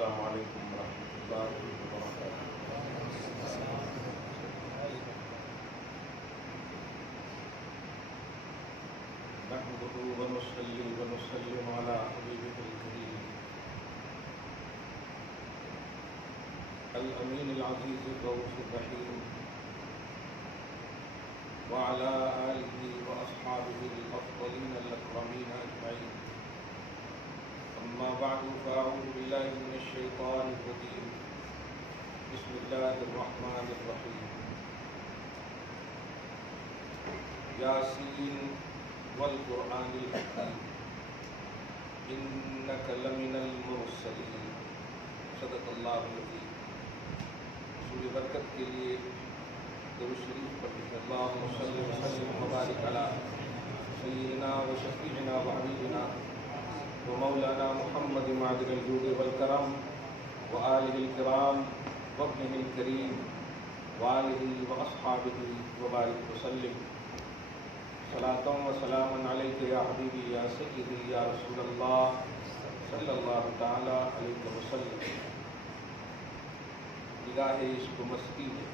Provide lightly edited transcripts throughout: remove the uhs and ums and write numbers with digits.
السلام علیکم ورحمۃ اللہ وبرکاتہ۔ نحمده ونصلي ونسلم على حبيبه الكريم الأمين العزيز الرؤوف الرحيم وعلى آله وأصحابه الأفضلين الأكرمين أجمعين. أما بعد فأعوذ بالله من الشيطان الرجيم. بسم الله الرحمن الرحيم. ياسين والقرآن الحكيم إنك لمن المرسلين. صدق الله العظيم. حصول برکت کے لیے درود شریف پڑھیں. اللهم صل وسلم وبارك على سيدنا وشفيعنا وحبيبنا ومولانا محمد معدن الجود والكرم وآله الكرام وابنه الكريم وآله وأصحابه وبارك وسلم. صلاة وسلاما عليك يا حبيبي يا سيدي يا رسول الله صلى الله تعالى عليه وسلم. نگاہ عشق و مستی ہے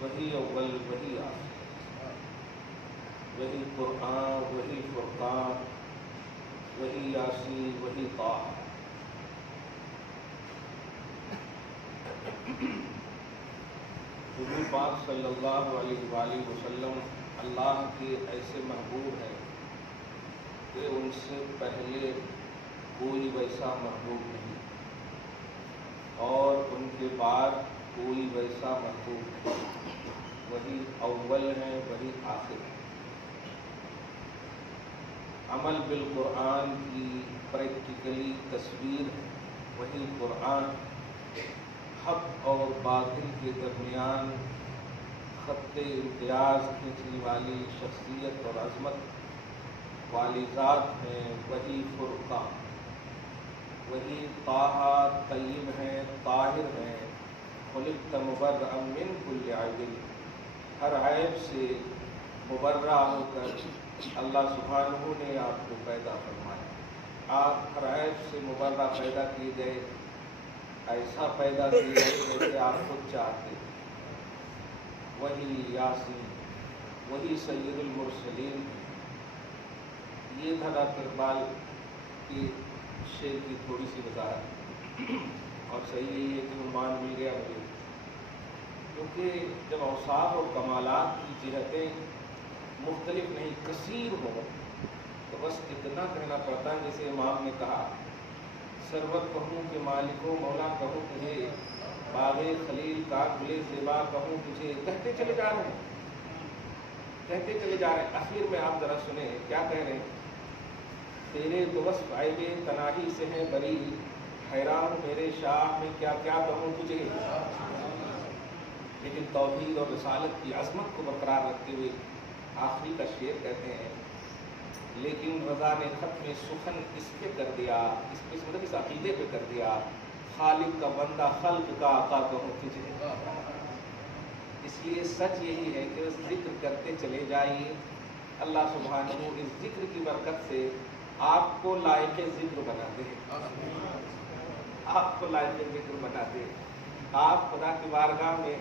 وہی اول وہی آخر، وہی قرآن وہی فرقان وہی یاسین وہی طٰہٰ. حضور پاک صلی اللہ علیہ وآلہ وسلم اللہ کے ایسے محبوب ہیں کہ ان سے پہلے کوئی ویسا محبوب نہیں اور ان کے بعد کوئی ویسا محبوب نہیں. وہی اول ہیں وہی آخر ہیں. عمل بالقرآن کی پریکٹیکلی تصویر ہے وہی قرآن. حق اور باطل کے درمیان خط امتیاز کھینچنے والی شخصیت اور عظمت والی ذات ہیں وہی فرقان. وہی طٰہٰ طیب ہیں طاہر ہیں. خلقت مبرأ من کل عیب. ہر عیب سے مبرہ ہو کر اللہ سبحانہ نے آپ کو پیدا فرمایا. آپ ہر عیب سے مبرہ پیدا کیے گئے، ایسا پیدا کیے گئے جیسے آپ خود چاہتے. وہی یاسین وہی سید المرسلین. یہ تھا ڈاکٹر اقبال کی شعر کی تھوڑی سی وضاحت، اور صحیح یہی ہے کہ عنوان مل گیا مجھے، کیونکہ جب اوصاف اور کمالات کی جہتیں مختلف نہیں کثیر ہوں تو بس اتنا کہنا پڑتا ہے جیسے امام نے کہا سرور کہوں کہ مالکو مولا کہوں تجھے، باغ خلیل کا گل زیبا کہوں تجھے. کہتے چلے جا رہے ہیں کہتے چلے جا رہے ہیں. آخر میں آپ ذرا سنیں کیا کہہ رہے ہیں. تیرے تو وصف عیب تناہی سے ہیں بری، حیران میرے شاہ میں کیا کیا کہوں تجھے. لیکن توحید اور رسالت کی عظمت کو برقرار رکھتے ہوئے آخری کا شعر کہتے ہیں لیکن رضا نے ختم سخن اس پہ کر دیا، اس مطلب اس عقیدے پہ کر دیا، خالق کا بندہ خلق کا آقا کہوں تجھے. اس لیے سچ یہی ہے کہ ذکر کرتے چلے جائیے. اللہ سبحانہ اس ذکر کی برکت سے آپ کو لائق ذکر بنا دے، آپ کو لائق ذکر بنا دے. آپ خدا کی بارگاہ میں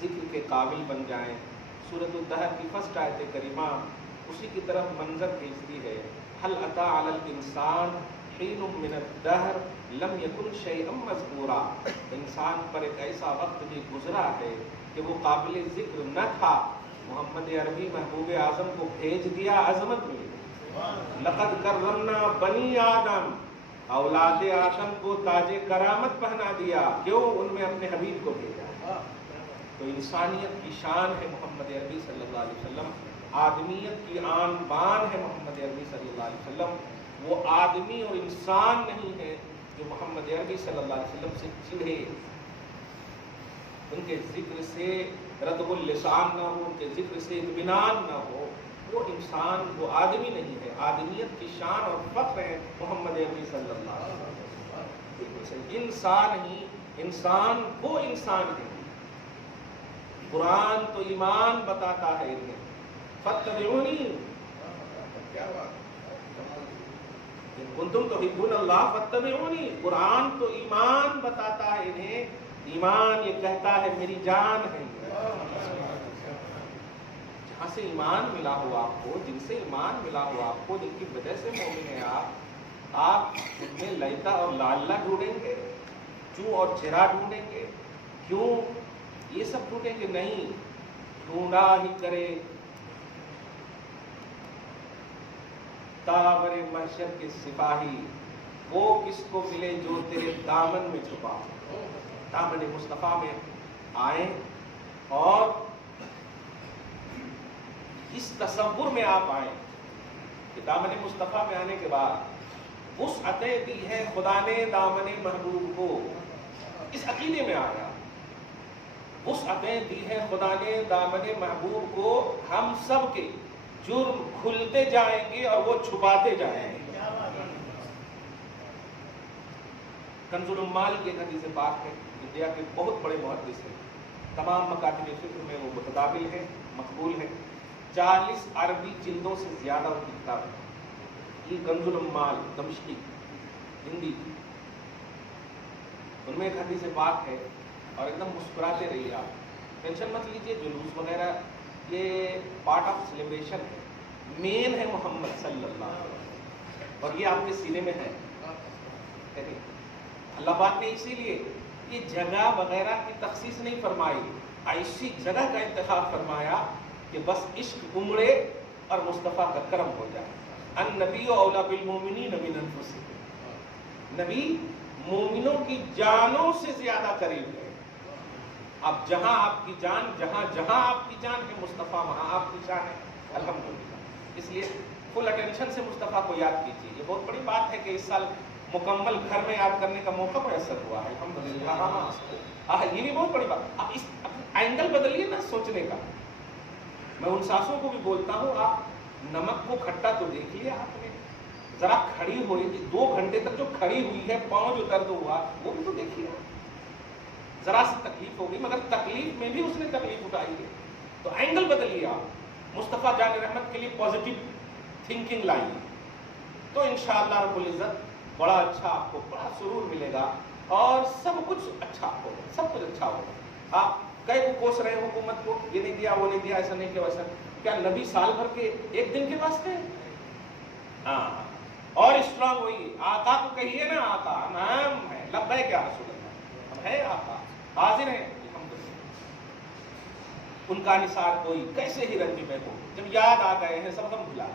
ذکر کے قابل بن جائیں. سورۃ الدہر کی فرسٹ آیت کریمہ اسی کی طرف منظر کھینچتی ہے. هل اتى على الانسان حين من الدهر لم يكن شيئا مذكورا. انسان پر ایک ایسا وقت بھی گزرا ہے کہ وہ قابل ذکر نہ تھا. محمد عربی محبوب اعظم کو بھیج دیا عظمت میں. لقد کرمنا بنی آدم، اولاد آدم کو تاج کرامت پہنا دیا. کیوں؟ ان میں اپنے حبیب کو بھیجا. تو انسانیت کی شان ہے محمد عربی صلی اللہ علیہ وسلم. آدمیت کی آن بان ہے محمد عربی صلی اللہ علیہ وسلم. وہ آدمی اور انسان نہیں ہے جو محمد عربی صلی اللہ علیہ وسلم سے چڑھے، ان کے ذکر سے ردب اللسان نہ ہو، ان کے ذکر سے اطمینان نہ ہو. وہ انسان، وہ آدمی نہیں ہے. آدمیت کی شان اور فخر ہے محمد عربی صلی اللہ علیہ وسلم. انسان ہی انسان وہ انسان ہے. قرآن تو ایمان بتاتا ہے انہیں. فاتبعونی، کیا بات ان کنتم تحبون اللہ فاتبعونی، قرآن تو ایمان بتاتا ہے انہیں، ایمان یہ کہتا ہے میری جان ہے۔ جہاں سے ایمان ملا ہوا آپ کو، جن سے ایمان ملا ہوا آپ کو، جن کی وجہ سے مومن ہیں آپ ان میں لیتا اور لاللہ ڈھونڈیں گے، چوں اور چرا ڈھونڈیں گے، کیوں یہ سب ڈھونڈیں گے؟ نہیں، ڈھونڈا ہی کرے تاور محشر کے سپاہی، وہ کس کو ملے جو تیرے دامن میں چھپا ہو۔ دامن مصطفیٰ میں آئیں اور اس تصور میں آپ آئیں کہ دامن مصطفیٰ میں آنے کے بعد وسعتیں دی ہے خدا نے دامن محبوب کو، اس عقیدے میں آیا، وسعتیں دی ہے خدا نے دامن محبوب کو، ہم سب کے جرم کھلتے جائیں گے اور وہ چھپاتے جائیں گے۔ کنز العمال کی ایک حدیث پاک ہے، انڈیا کے بہت بڑے محدث ہیں، تمام مکاتب فکر میں وہ متداول ہے، مقبول ہے، 40 عربی جلدوں سے زیادہ ان کی کتاب ہے۔ یہ کنز العمال دمشقی ہندی، ان میں ایک حدیث پاک ہے، اور ایک دم مسکراتے رہیے آپ، ٹینشن مت لیجیے، جلوس وغیرہ یہ پارٹ آف سیلیبریشن ہے، مین ہے محمد صلی اللہ علیہ وسلم، اور یہ آپ کے سینے میں ہے۔ اللہ پاک نے اسی لیے یہ جگہ وغیرہ کی تخصیص نہیں فرمائی، ایسی جگہ کا انتخاب فرمایا کہ بس عشق امڑے اور مصطفیٰ کا کرم ہو جائے۔ النبی اولیٰ بالمؤمنین من انفسہم، نبی مومنوں کی جانوں سے زیادہ قریب ہے۔ اب جہاں آپ کی جان، جہاں آپ کی جان ہے مصطفیٰ، وہاں آپ کی جان ہے، الحمدللہ۔ اس لیے فل اٹینشن سے مصطفیٰ کو یاد کیجیے۔ یہ بہت بڑی بات ہے کہ اس سال مکمل گھر میں یاد کرنے کا موقع میسر ہوا ہے، الحمدللہ۔ یہ بھی بہت بڑی بات۔ اب اس اینگل بدلیے نا سوچنے کا۔ میں ان ساسوں کو بھی بولتا ہوں، آپ نمک کو کھٹا تو دیکھ لیا آپ نے، ذرا کھڑی ہوئی 2 گھنٹے تک جو کھڑی ہوئی ہے، پاؤں جو درد ہوا وہ بھی تو دیکھیے۔ ذرا سی تکلیف ہوگی، مگر تکلیف میں بھی اس نے تکلیف اٹھائی ہے، تو اینگل بدلیے آپ، مصطفیٰ جان رحمت کے لیے پازیٹیو تھنکنگ لائیے، تو انشاءاللہ رب العزت بڑا اچھا آپ کو بڑا سرور ملے گا، اور سب کچھ اچھا ہوگا، سب کچھ اچھا ہوگا۔ آپ کئی کو کوس رہے ہیں حکومت کو، یہ نہیں دیا وہ نہیں دیا، ایسا نہیں کیا ویسا، کیا نبی سال بھر کے ایک دن کے واسطے؟ ہاں، اور اسٹرانگ ہوئیے، آقا کو کہیے نا، آقا نام ہے، لبیک یا رسول اللہ، ہم ہے آقا، حاضر ہیں الحمدللہ۔ ان کا نثار کوئی کیسے ہی رنج میں ہو، جب یاد آ گئے ہیں سب غم بھلا۔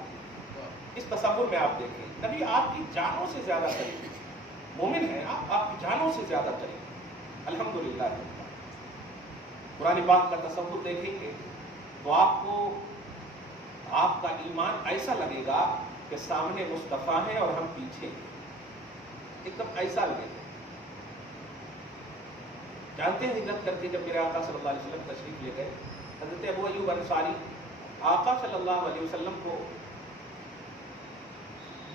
اس تصور میں آپ دیکھیں، نبی آپ کی جانوں سے زیادہ قریب، مومن ہیں آپ کی جانوں سے زیادہ قریب، الحمدللہ۔ قرآن پاک کا تصور دیکھیں گے تو آپ کو آپ کا ایمان ایسا لگے گا کہ سامنے مصطفیٰ ہیں اور ہم پیچھے ہیں، ایک دم ایسا لگے گا۔ جانتے ہیں ہجرت کر کے جب میرے آقا صلی اللہ علیہ وسلم تشریف لے گئے، حضرت ابو ایوب انصاری آقا صلی اللہ علیہ وسلم کو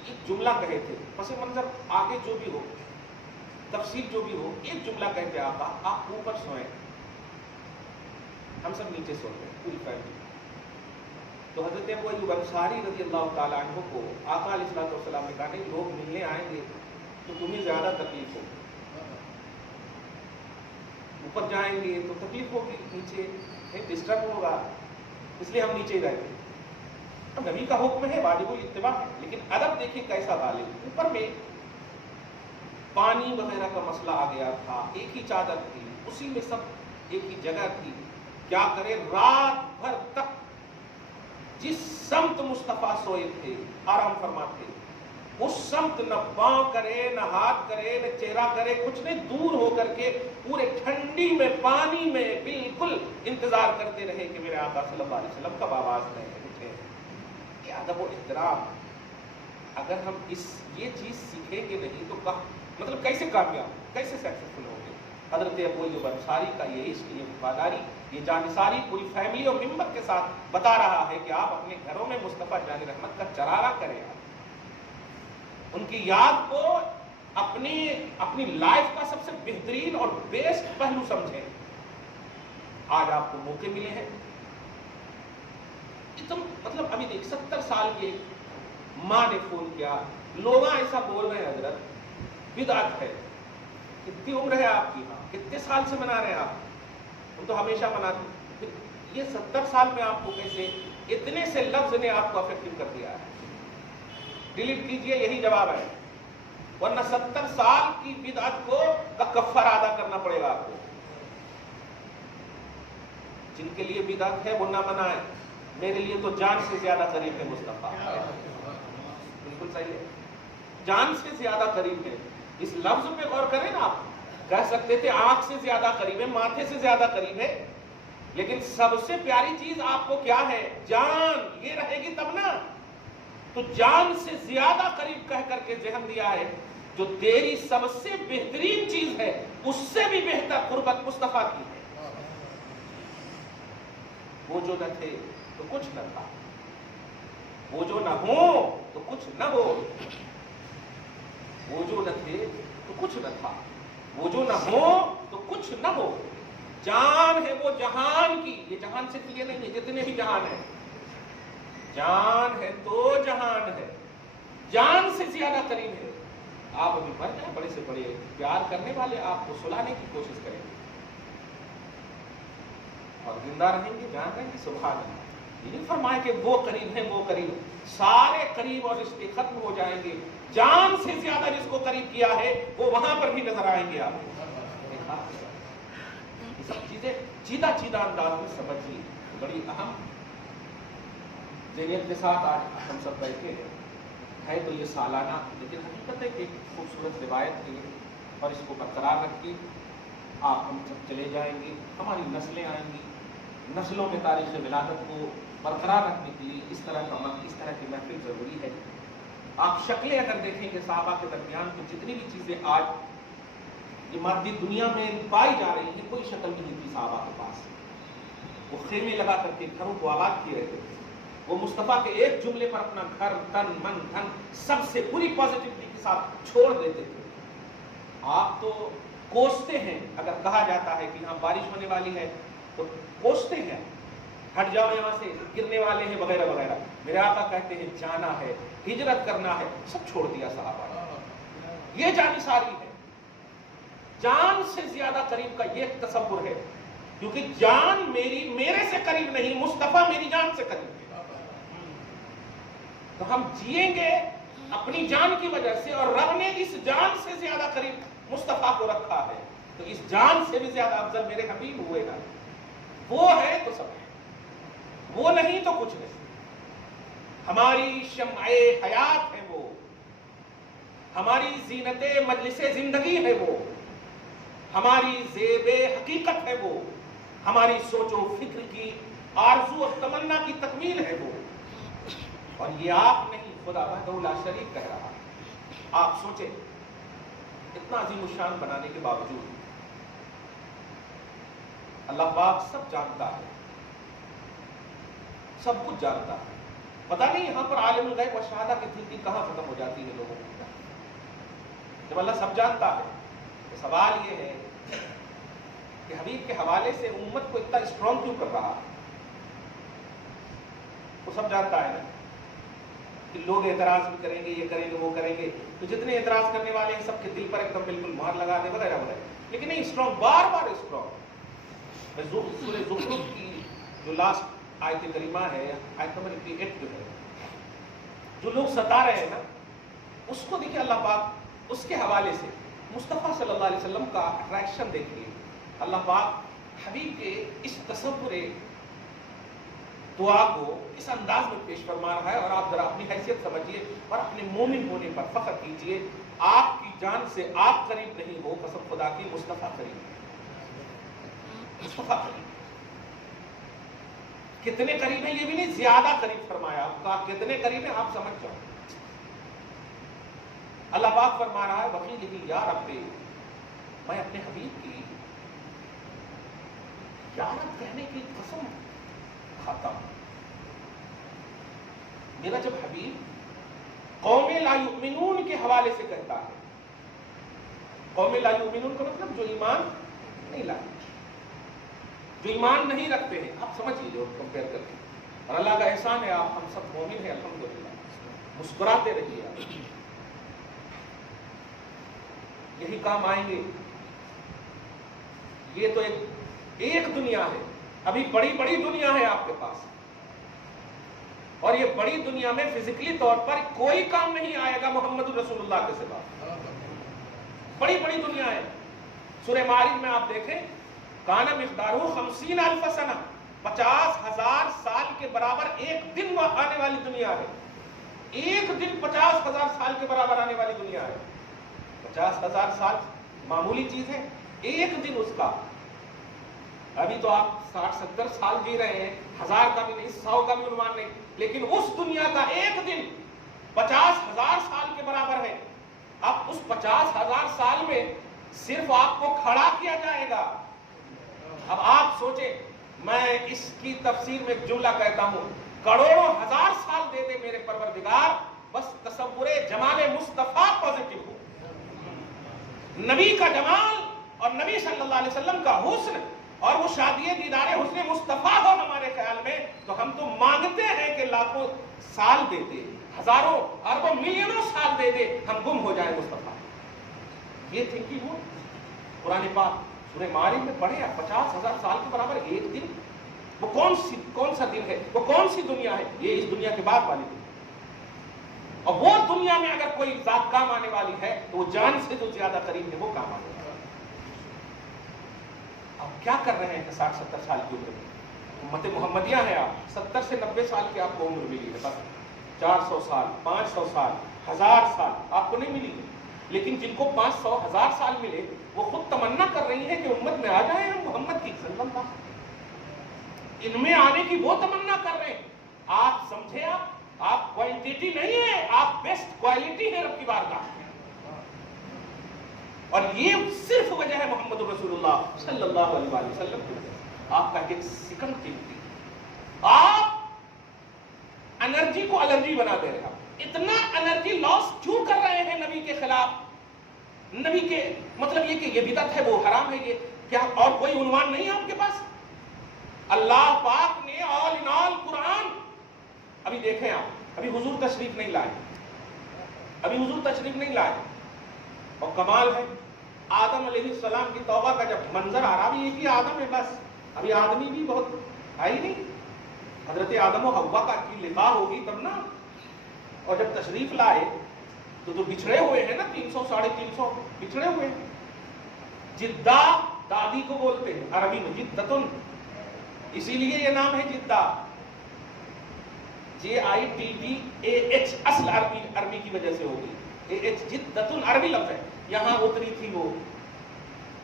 ایک جملہ کہے تھے، پس منظر آگے جو بھی ہو، تفسیر جو بھی ہو، ایک جملہ کہتے آقا، آپ اوپر سوئیں، ہم سب نیچے سوتے ہیں پوری فیملی۔ تو حضرت ابو ایوب انصاری رضی اللہ تعالیٰ عنہ کو آقا علیہ السلام نے کہا، نہیں لوگ ملنے آئیں گے تو تمہیں زیادہ تکلیف ہوگی، اوپر جائیں گے تو تکلیف ہوگی، نیچے ڈسٹرب ہوگا، اس لیے ہم نیچے رہتے ہیں۔ نبی کا حکم ہے، واجب الاتباع ہے، لیکن ادب دیکھیں کیسا غالب۔ اوپر میں پانی وغیرہ کا مسئلہ آ گیا تھا، ایک ہی چادر تھی، اسی میں سب ایک ہی جگہ تھی، کیا کرے، رات بھر تک جس سمت مصطفیٰ سوئے تھے آرام فرماتے، اس سمت نہ پاؤں کرے، نہ ہاتھ کرے، نہ چہرہ کرے، کچھ نہیں، دور ہو کر کے پورے ٹھنڈی میں پانی میں بالکل انتظار کرتے رہے کہ میرے آقا صلی اللہ علیہ وسلم کب آواز دیں اٹھے۔ یہ ادب و احترام، اگر ہم یہ چیز سیکھیں گے نہیں تو مطلب کیسے کامیاب، کیسے سکسیسفل ہوں گے؟ حضرت ابو ایوب انصاری کا یہ عشق، یہ وفاداری، یہ جانثاری پوری فیملی اور ممبر کے ساتھ بتا رہا ہے کہ آپ اپنے گھروں میں مصطفیٰ جان رحمت کا چرارا کریں، ان کی یاد کو اپنی لائف کا سب سے بہترین اور بیسٹ پہلو سمجھیں۔ آج آپ کو موقع ملے ہیں، مطلب ابھی دیکھ 70 سال کے ماں نے فون کیا، لوگ ایسا بول رہے ہیں حضرت بدعت ہے. کتنی عمر ہے آپ کی؟ کتنے سال سے منا رہے ہیں آپ؟ ہم تو ہمیشہ مناتے. یہ 70 سال میں آپ کو کیسے اتنے سے لفظ نے آپ کو افیکٹو کر دیا ہے؟ ڈیلیٹ کیجئے، یہی جواب ہے. ورنہ 70 سال کی بدعت کو کا کفارہ ادا کرنا پڑے گا آپ کو. جن کے لیے بدعت ہے وہ نہ منائیں. میرے لیے تو جان سے زیادہ قریب ہے مصطفیٰ. بالکل صحیح ہے، جان سے زیادہ قریب ہے. اس لفظ پہ غور کریں نا. آپ کہہ سکتے تھے آنکھ سے زیادہ قریب ہے، ماتھے سے زیادہ قریب ہے، لیکن سب سے پیاری چیز آپ کو کیا ہے؟ جان. یہ رہے گی تب نا. تو جان سے زیادہ قریب کہہ کر کے ذہن دیا ہے جو تیری سب سے بہترین چیز ہے اس سے بھی بہتر قربت مصطفیٰ کی ہے. وہ جو نہ تھے تو کچھ نہ تھا، وہ جو نہ ہو تو کچھ نہ ہو. وہ جو نہ تھے تو کچھ نہ تھا، وہ جو نہ ہو تو کچھ نہ ہو. جان ہے وہ جہان کی. یہ جہان صرف یہ نہیں ہے، جتنے بھی جہان ہیں. جان ہے تو جہان ہے، جان سے زیادہ قریب ہے. آپ ابھی مر جائیں بڑے سے بڑے پیار کرنے والے آپ کو سلانے کی کوشش کریں گے اور زندہ رہیں گے، جان رہیں گے. سبحان اللہ. یہ نہیں فرمائے کہ وہ قریب ہیں، وہ قریب. سارے قریب اور رشتے ختم ہو جائیں گے. جان سے زیادہ جس کو قریب کیا ہے وہ وہاں پر بھی نظر آئیں گے. آپ یہ سب چیزیں چیدہ چیدہ انداز میں سمجھیے. بڑی اہم ذہنیت کے ساتھ آج ہم سب بیٹھے ہے تو یہ سالانہ، لیکن حقیقت ہے کہ ایک خوبصورت روایت ہے اور اس کو برقرار رکھیے. آپ ہم سب چلے جائیں گے، ہماری نسلیں آئیں گی. نسلوں میں تاریخ ولادت کو برقرار رکھنے کے لیے اس طرح کی محفل ضروری ہے. آپ شکلیں اگر دیکھیں گے صحابہ کے درمیان تو جتنی بھی چیزیں آج یہ مادی دنیا میں پائی جا رہی ہیں، کوئی شکل نہیں تھی صحابہ کے پاس. وہ خیمے لگا کر کے گھروں کو آباد کیے رہتے تھے. وہ مصطفیٰ کے ایک جملے پر اپنا گھر، تن، من، دھن سب سے پوری پازیٹیوٹی کے ساتھ چھوڑ دیتے تھے. آپ تو کوستے ہیں، اگر کہا جاتا ہے کہ یہاں بارش ہونے والی ہے تو کوستے ہیں، ہٹ جاؤ یہاں سے، گرنے والے ہیں وغیرہ وغیرہ. میرے آقا کہتے ہیں جانا ہے، ہجرت کرنا ہے، سب چھوڑ دیا صحابہ نے. یہ جانثاری ہے. جان سے زیادہ قریب کا یہ تصور ہے، کیونکہ جان میرے سے قریب نہیں، مصطفیٰ میری جان سے قریب ہے. تو ہم جئیں گے اپنی جان کی وجہ سے، اور رب نے اس جان سے زیادہ قریب مصطفیٰ کو رکھا ہے. تو اس جان سے بھی زیادہ افضل میرے حبیب ہوئے نا. وہ ہے تو سب ہے، وہ نہیں تو کچھ نہیں. ہماری شمع حیات ہے وہ، ہماری زینت مجلس زندگی ہے وہ، ہماری زیب حقیقت ہے وہ، ہماری سوچ و فکر کی آرزو اور تمنا کی تکمیل ہے وہ. اور یہ آپ نہیں، خدا وحدہ لا شریک کہہ رہا. آپ سوچیں اتنا عظیم الشان بنانے کے باوجود اللہ پاک سب جانتا ہے، سب کچھ جانتا ہے. پتہ نہیں یہاں پر عالم الغیب و شہادہ کی تھنکنگ کہاں ختم ہو جاتی ہے لوگوں کی. جب اللہ سب جانتا ہے تو سوال یہ ہے کہ حبیب کے حوالے سے امت کو اتنا اسٹرانگ کیوں کر رہا ہے؟ وہ سب جانتا ہے نا کہ لوگ اعتراض بھی کریں گے، یہ کریں گے، وہ کریں گے. تو جتنے اعتراض کرنے والے ہیں سب کے دل پر ایک دم بالکل مہر لگا دے وغیرہ وغیرہ. لیکن نہیں، اسٹرانگ، بار بار اسٹرانگ. میں سورہ زخرف کی جو لاسٹ آیت کریمہ ہے، آیت نمبر 88 جو ہے، جو لوگ ستا رہے ہیں نا، اس کو دیکھیے. اللہ پاک اس کے حوالے سے مصطفیٰ صلی اللہ علیہ وسلم کا اٹریکشن دیکھیے. اللہ پاک حبیب کے اس تصور دعا کو اس انداز میں پیش فرما رہا ہے. اور آپ ذرا اپنی حیثیت سمجھیے اور اپنے مومن ہونے پر فخر کیجیے. آپ کی جان سے آپ قریب نہیں ہو، قسم خدا کی مصطفیٰ قریب ہے. مصطفیٰ قریب کتنے قریب ہیں یہ بھی نہیں، زیادہ قریب فرمایا. آپ کا کتنے قریب ہیں آپ سمجھ جاؤ. اللہ پاک فرما رہا ہے وقیلہ یا رب، میں اپنے حبیب کی یا رب کہنے کی قسم کھاتا ہوں. میرا جب حبیب قوم لا یؤمنون کے حوالے سے کہتا ہے، قوم لا یؤمنون کا مطلب جو ایمان نہیں لاتے، جو ایمان نہیں رکھتے ہیں. آپ سمجھ لیجیے کمپیئر کر کے. اور اللہ کا احسان ہے آپ ہم سب مومن ہیں الحمدللہ. مسکراتے رہیے آپ، یہی کام آئیں گے. یہ تو ایک دنیا ہے، ابھی بڑی بڑی دنیا ہے آپ کے پاس، اور یہ بڑی دنیا میں فزیکلی طور پر کوئی کام نہیں آئے گا محمد رسول اللہ کے سوا. بڑی بڑی دنیا ہے. سورہ معارج میں آپ دیکھیں، کان مقدارہ 50,000 سنہ، 50,000 سال کے برابر ایک دن وہ آنے والی دنیا ہے. ایک دن 50,000 سال کے برابر آنے والی دنیا ہے. 50,000 سال معمولی چیز ہے، ایک دن اس کا. ابھی تو آپ 60-70 سال جی رہے ہیں، 1000 کا بھی نہیں، 100 کا بھی عنوان نہیں، لیکن اس دنیا کا ایک دن 50,000 سال کے برابر ہے. اب اس 50,000 سال میں صرف آپ کو کھڑا کیا جائے گا. اب آپ سوچیں، میں اس کی تفسیر میں ایک جملہ کہتا ہوں، کروڑوں ہزار سال دے دے میرے پروردگار، بس تصور جمال مصطفیٰ پازیٹو ہو. نبی کا جمال اور نبی صلی اللہ علیہ وسلم کا حسن اور وہ شادی دیدار حسن مصطفیٰ ہو ہمارے خیال میں، تو ہم تو مانگتے ہیں کہ لاکھوں سال دے دے، ہزاروں اربوں ملینوں سال دے دے، ہم گم ہو جائے مصطفیٰ. یہ تھنکنگ ہو. قرآن پاک سورہ معارج میں پڑھے 50,000 سال کے برابر ایک دن. وہ کون سا دن ہے، وہ کون سی دنیا ہے؟ یہ اس دنیا کے بعد والی دنیا. اور وہ دنیا میں اگر کوئی ذات کام آنے والی ہے تو وہ جان سے جو زیادہ قریب ہے وہ کام آنے والی ہے. اب کیا کر رہے ہیں 60-70 سال کی عمر میں؟ امت محمدیہ ہے آپ، 70 سے 90 سال کی آپ کو عمر ملی ہے، بس 400 سال 500 سال 1000 سال آپ کو نہیں ملی. لیکن جن کو 500 1000 سال ملے وہ خود تمنا کر رہی ہیں کہ امت میں آ جائیں ہم محمد کی صلی اللہ علیہ وسلم. ان میں آنے کی وہ تمنا کر رہے ہیں. آپ سمجھے، آپ کوانٹیٹی نہیں ہے، آپ بیسٹ کوالٹی ہے رب کی بارگاہ. اور یہ صرف وجہ ہے محمد رسول اللہ صلی اللہ علیہ وسلم کی وجہ. آپ کا ایک سیکنڈ قیمتی. آپ انرجی کو الرجی بنا دے رہے ہیں. اتنا انرجی لاس کیوں کر رہے ہیں نبی کے خلاف؟ نبی کے مطلب یہ کہ یہ بدعت ہے، وہ حرام ہے، یہ کیا اور کوئی عنوان نہیں ہے آپ کے پاس؟ اللہ پاک نے آل ان آل قرآن. ابھی دیکھیں آپ، ابھی حضور تشریف نہیں لائے، ابھی حضور تشریف نہیں لائے. اور کمال ہے، آدم علیہ السلام کی توبہ کا جب منظر آ رہا، ابھی ایک ہی آدم ہے بس، ابھی آدمی بھی بہت ہے ہی نہیں. حضرت آدم و حوا کا کی لقاء ہوگی تب نا. اور جب تشریف لائے تو بچھڑے ہوئے ہیں نا، 300-350 بچھڑے ہوئے ہیں. جدہ دادی کو بولتے ہیں عربی میں جدتن، اسی لیے یہ نام ہے جدہ. JIDDAH اصل عربی کی وجہ سے ہوگی. AH جدتن عربی لفظ ہے. یہاں اتری تھی وہ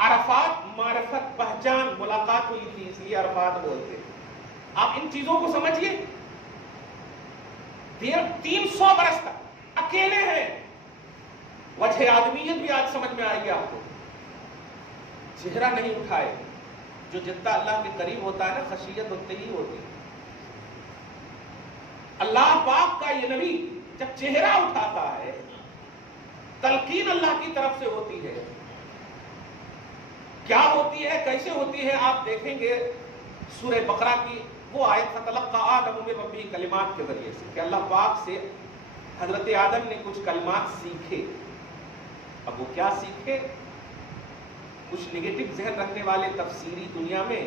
عرفات، معرفت، پہچان، ملاقات ہوئی تھی، اس لیے عرفات بولتے ہیں. آپ ان چیزوں کو سمجھیے. 300 برس تک اکیلے ہیں. وجہ آدمیت بھی آج سمجھ میں آئی ہے آپ کو. چہرہ نہیں اٹھائے. جو جتنا اللہ کے قریب ہوتا ہے نا، خشیت اتنی ہی ہوتی ہے. اللہ پاک کا یہ نبی جب چہرہ اٹھاتا ہے، تلقین اللہ کی طرف سے ہوتی ہے. کیا ہوتی ہے، کیسے ہوتی ہے؟ آپ دیکھیں گے سورہ بقرہ کی وہ آیت فتلقى آدم من ربہ کلمات کے ذریعے سے، کہ اللہ پاک سے حضرت آدم نے کچھ کلمات سیکھے. اب وہ کیا سیکھے؟ کچھ نگیٹو ذہن رکھنے والے تفسیری دنیا میں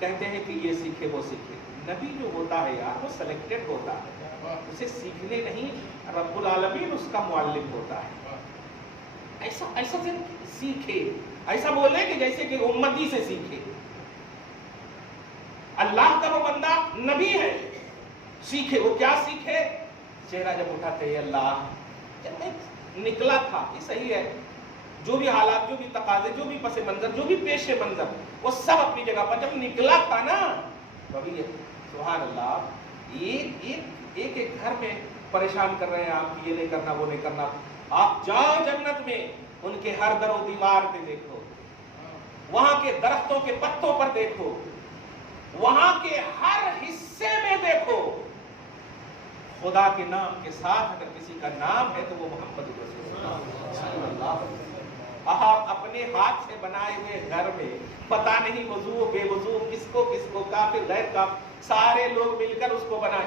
کہتے ہیں کہ یہ سیکھے وہ سیکھے. نبی جو ہوتا ہے یار، وہ سلیکٹڈ ہوتا ہے، اسے سیکھنے نہیں، رب العالمین اس کا معلم ہوتا ہے. ایسا سیکھے، ایسا بولے کہ جیسے کہ امتی سے سیکھے. اللہ کا وہ بندہ نبی ہے، سیکھے. وہ کیا سیکھے؟ چہرہ جب اٹھاتے ہیں، اللہ جب میں نکلا تھا، یہ صحیح ہے، جو بھی حالات، جو بھی تقاضے، جو بھی پس منظر، جو بھی پیش منظر، وہ سب اپنی جگہ پر. جب نکلا تھا نا، ابھی سبحان اللہ، ایک گھر میں پریشان کر رہے ہیں آپ کی، یہ نہیں کرنا وہ نہیں کرنا. آپ جاؤ جنت میں، ان کے ہر در و دیوار پہ دیکھو، وہاں کے درختوں کے پتوں پر دیکھو، وہاں کے ہر حصے میں دیکھو، خدا کے نام کے ساتھ اگر کسی کا نام ہے تو وہ محمد رسول اللہ صلی اللہ علیہ وسلم. آپ اپنے ہاتھ سے بنائے ہوئے گھر میں پتہ نہیں وضو بے وضو، کس کو کافر غیر کافر، سارے لوگ مل کر اس کو بنائے.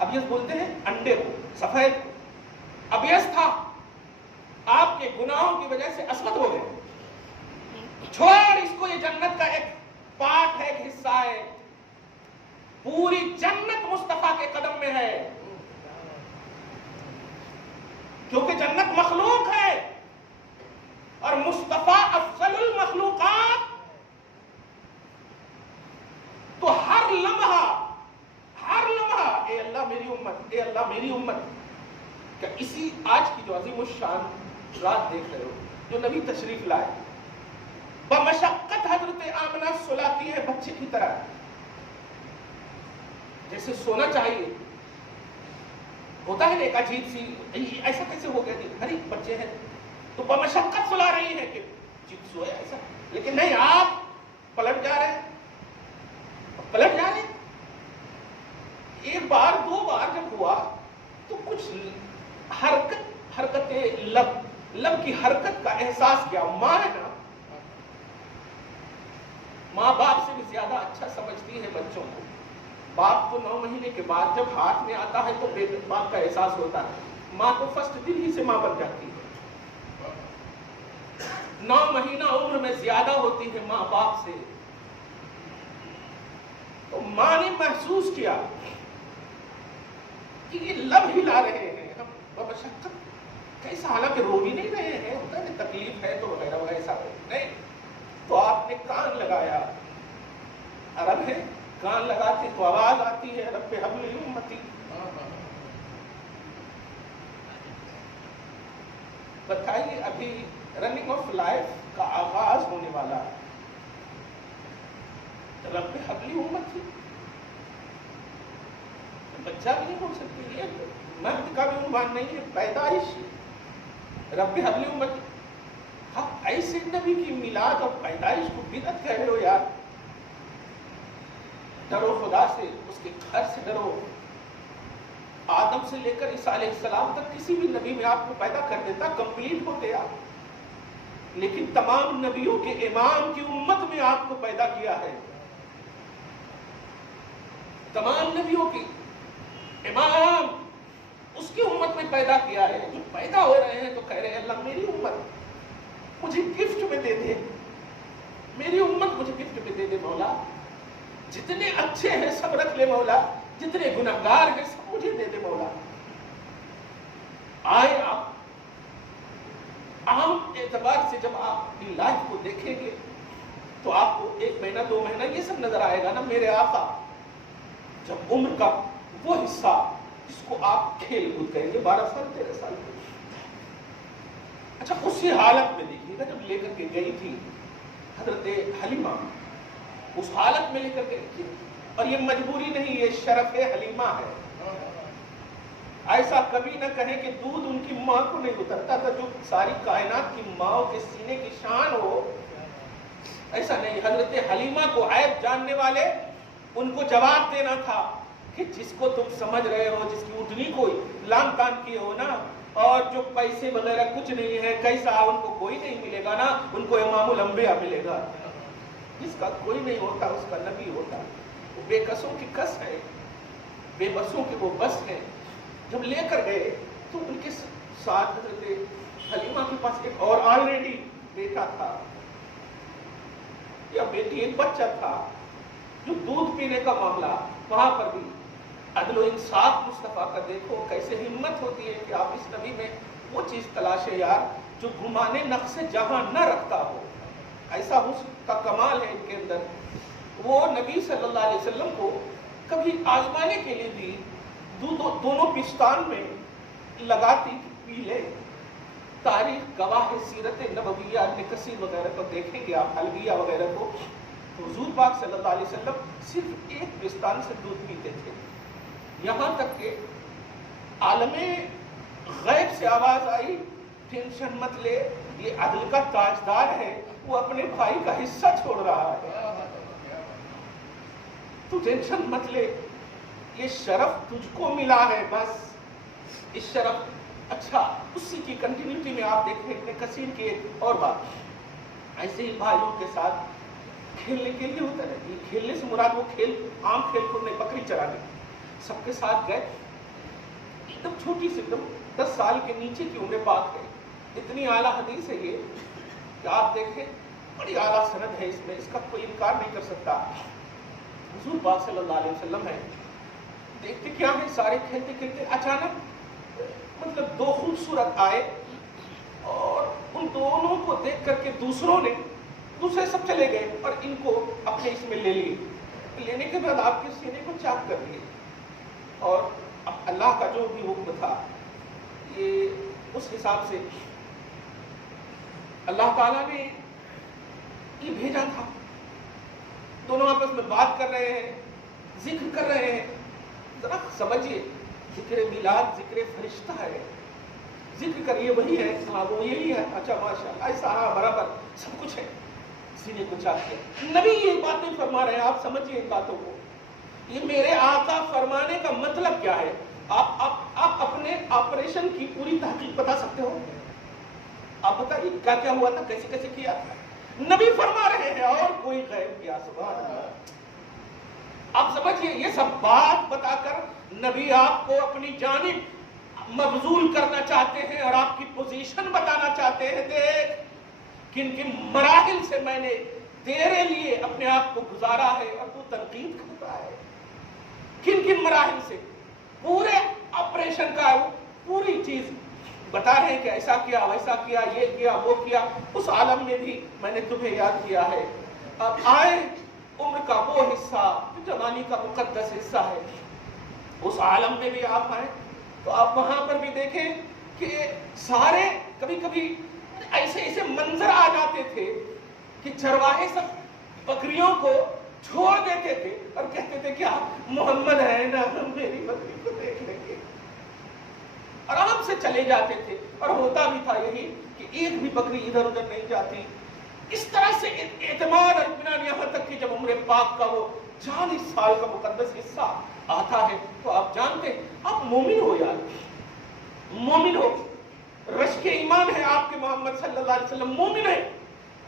ابیض بولتے ہیں انڈے کو، سفید کو، ابیض تھا، آپ کے گناہوں کی وجہ سے اسود ہو گئے، چھوڑ اس کو، یہ جنت کا ایک پارٹ ہے، ایک حصہ ہے، پوری جنت مصطفیٰ کے قدم میں ہے، کیونکہ جنت مخلوق ہے اور مصطفیٰ افضل المخلوقات، تو ہر لمحہ اے اللہ میری امت، اے اللہ میری امت، کہ اسی آج کی جو عظیم الشان رات دیکھ رہے ہو، جو نبی تشریف لائے، بمشقت حضرت آمنہ سلاتی ہے بچے کی طرح، جیسے سونا چاہیے ہوتا ہے نا، ایک عجیب سی، ایسا کیسے ہو گیا جی، ہر ایک بچے ہیں تو بمشقت سلا رہی ہے کہ جی سوئے ایسا، لیکن نہیں، آپ پلٹ جا رہے ہیں، ایک بار دو بار جب ہوا تو کچھ حرکت لب کی حرکت کا احساس کیا، ماں ہے نا، ماں باپ سے بھی زیادہ اچھا سمجھتی ہے بچوں کو، باپ کو 9 مہینے کے بعد جب ہاتھ میں آتا ہے تو باپ کا احساس ہوتا ہے، ماں کو فرسٹ دن ہی سے ماں بن جاتی ہے، 9 مہینہ عمر میں زیادہ ہوتی ہے ماں باپ سے، تو ماں نے محسوس کیا کہ یہ لب ہلا رہے ہیں ہم بمشقت، کیسا، حالانکہ رو بھی نہیں رہے ہیں، ہوتا ہے تکلیف ہے تو وغیرہ وغیرہ ایسا نہیں، تو آپ نے کان لگایا، عرب ہے کان لگاتے تو آواز آتی ہے رب حب لی امتی، بتائیے ابھی رننگ آف لائف کا آغاز ہونے والا ہے، رب حب لی امتی، بچہ بھی نہیں ہو سکتی، یہ مرد کا بھی عنوان نہیں ہے، پیدائش رب حب لی امتی، آپ ایسے نبی کی میلاد اور پیدائش کو بدعت کہہ رہے ہو یار، ڈرو خدا سے، اس کے گھر سے ڈرو، آدم سے لے کر عیسیٰ علیہ السلام تک کسی بھی نبی میں آپ کو پیدا کر دیتا، کمپلیٹ ہوتے آپ، لیکن تمام نبیوں کے امام کی امت میں آپ کو پیدا کیا ہے، تمام نبیوں کی امام اس کی امت میں پیدا کیا ہے، جو پیدا ہو رہے ہیں تو کہہ رہے ہیں اللہ میری امت مجھے گفٹ میں دے دے، میری امت مجھے گفٹ میں دے دے مولا، جتنے اچھے ہیں سب رکھ لے مولا، جتنے گناہگار ہیں سب مجھے دے دے مولا۔ آئے آپ عام اعتبار سے جب آپ اپنی لائف کو دیکھیں گے تو آپ کو 1 مہینہ 2 مہینہ یہ سب نظر آئے گا نا، میرے آقا جب عمر کا وہ حصہ جس کو آپ کھیل کود کہیں گے، 12 سال 13 سال کے، اچھا اسی حالت میں دیکھیے گا جب لے کر کے گئی تھی حضرت حلیمہ، اس حالت میں لے کر گئی تھی، اور یہ مجبوری نہیں، یہ شرف حلیمہ ہے، ایسا کبھی نہ کہیں کہ دودھ ان کی ماں کو نہیں اترتا تھا، جو ساری کائنات کی ماں کے سینے کی شان ہو، ایسا نہیں، حضرت حلیمہ کو عیب جاننے والے ان کو جواب دینا تھا کہ جس کو تم سمجھ رہے ہو، جس کی اٹھنی کو لام کام کیے ہو نا، اور جو پیسے وغیرہ کچھ نہیں ہے، کیسا ان کو کوئی نہیں ملے گا نا، ان کو امام الانبیاء ملے گا، جس کا کوئی نہیں ہوتا اس کا نبی ہوتا، وہ بے کسوں کی کس ہے، بے بسوں کے وہ بس ہیں۔ جب لے کر گئے تو ان کے ساتھ حضرت حلیمہ کے پاس ایک اور آلریڈی بیٹا تھا یا بیٹی، ایک بچہ تھا، جو دودھ پینے کا معاملہ، وہاں پر بھی عدل و انصاف مصطفیٰ کا دیکھو، کیسے ہمت ہوتی ہے کہ آپ اس نبی میں وہ چیز تلاشے یار جو گمانے نقص جہاں نہ رکھتا ہو، ایسا حسن کا کمال ہے ان کے اندر۔ وہ نبی صلی اللہ علیہ وسلم کو کبھی آزمانے کے لیے بھی دونوں پستان میں لگاتی پی لے، تاریخ گواہ سیرت نبویہ ابن کثیر وغیرہ کو دیکھیں گے آپ، حلبیہ وغیرہ کو، تو حضور پاک صلی اللہ علیہ وسلم صرف ایک پستان سے دودھ پیتے تھے، یہاں تک کہ عالم غیب سے آواز آئی ٹینشن مت لے، یہ عدل کا تاجدار ہے، وہ اپنے بھائی کا حصہ چھوڑ رہا ہے، تو ٹینشن مت لے، یہ شرف تجھ کو ملا ہے، بس اس شرف۔ اچھا اسی کی کنٹینیوٹی میں آپ دیکھیں ابن کثیر کی ایک اور بات، ایسے ہی بھائیوں کے ساتھ کھیلنے کے لیے ہوتا ہے، کھیلنے سے مراد وہ کھیل عام کھیل کود نہیں، بکری چرانے، سب کے ساتھ گئے، ایک دم چھوٹی سی، ایک دم 10 سال کے نیچے کی عمر پاک ہے. اتنی اعلیٰ حدیث ہے یہ کہ آپ دیکھیں بڑی اعلیٰ سند ہے اس میں، اس کا کوئی انکار نہیں کر سکتا. حضور پاک صلی اللہ علیہ وسلم ہے، دیکھتے کیا ہے، سارے کھیلتے کھیلتے اچانک مطلب 2 خوبصورت آئے اور ان دونوں کو دیکھ کر کے دوسرے سب چلے گئے اور ان کو اپنے اس میں لے لیے. لینے کے بعد آپ کے سینے کو چاک کر لیے اور اللہ کا جو بھی حکم تھا یہ اس حساب سے اللہ تعالیٰ نے یہ بھیجا تھا. دونوں آپس میں بات کر رہے ہیں، ذکر کر رہے ہیں. ذرا سمجھیے، ذکر میلاد ذکر فرشتہ ہے، ذکر کریے وہی ہے، ہاں وہ یہی ہے، اچھا ماشاءاللہ ایسا برابر سب کچھ ہے. سینے کو چاک کیا. نبی یہ باتیں فرما رہے ہیں، آپ سمجھیے ان باتوں کو. یہ میرے آقا فرمانے کا مطلب کیا ہے؟ آپ اپنے آپریشن کی پوری تحقیق بتا سکتے ہو؟ آپ بتائیے کیا کیا ہوا تھا، کیسے کیسے کیا تھا. نبی فرما رہے ہیں اور کوئی غیب کیا. سبحان اللہ. آپ سمجھیے، یہ سب بات بتا کر نبی آپ کو اپنی جانب مبذول کرنا چاہتے ہیں اور آپ کی پوزیشن بتانا چاہتے ہیں. دیکھ کن کن مراحل سے میں نے تیرے لیے اپنے آپ کو گزارا ہے اور تو تنقید کرتا ہے. کن کن مراحل سے پورے آپریشن کا پوری چیز بتا رہے ہیں کہ ایسا کیا ویسا کیا، یہ کیا وہ کیا. اس عالم میں بھی میں نے تمہیں یاد کیا ہے. اب آئے عمر کا وہ حصہ جو جوانی کا مقدس حصہ ہے، اس عالم میں بھی آپ آئے تو آپ وہاں پر بھی دیکھیں کہ سارے کبھی کبھی ایسے ایسے منظر آ جاتے تھے کہ چرواہے سب بکریوں کو چھوڑ دیتے تھے اور کہتے تھے کیا محمد ہے نا، ہم میری بکری کو دیکھ لیں گے. آرام سے چلے جاتے تھے اور ہوتا بھی تھا یہی کہ ایک بھی بکری ادھر ادھر نہیں جاتی. اس طرح سے اعتماد اور اطمینان، یہاں تک کہ جب عمر پاک کا وہ 40 سال کا مقدس حصہ آتا ہے تو آپ جانتے ہیں آپ مومن ہو. یار مومن ہو، رشک ایمان ہے آپ کے محمد صلی اللہ علیہ وسلم مومن ہے.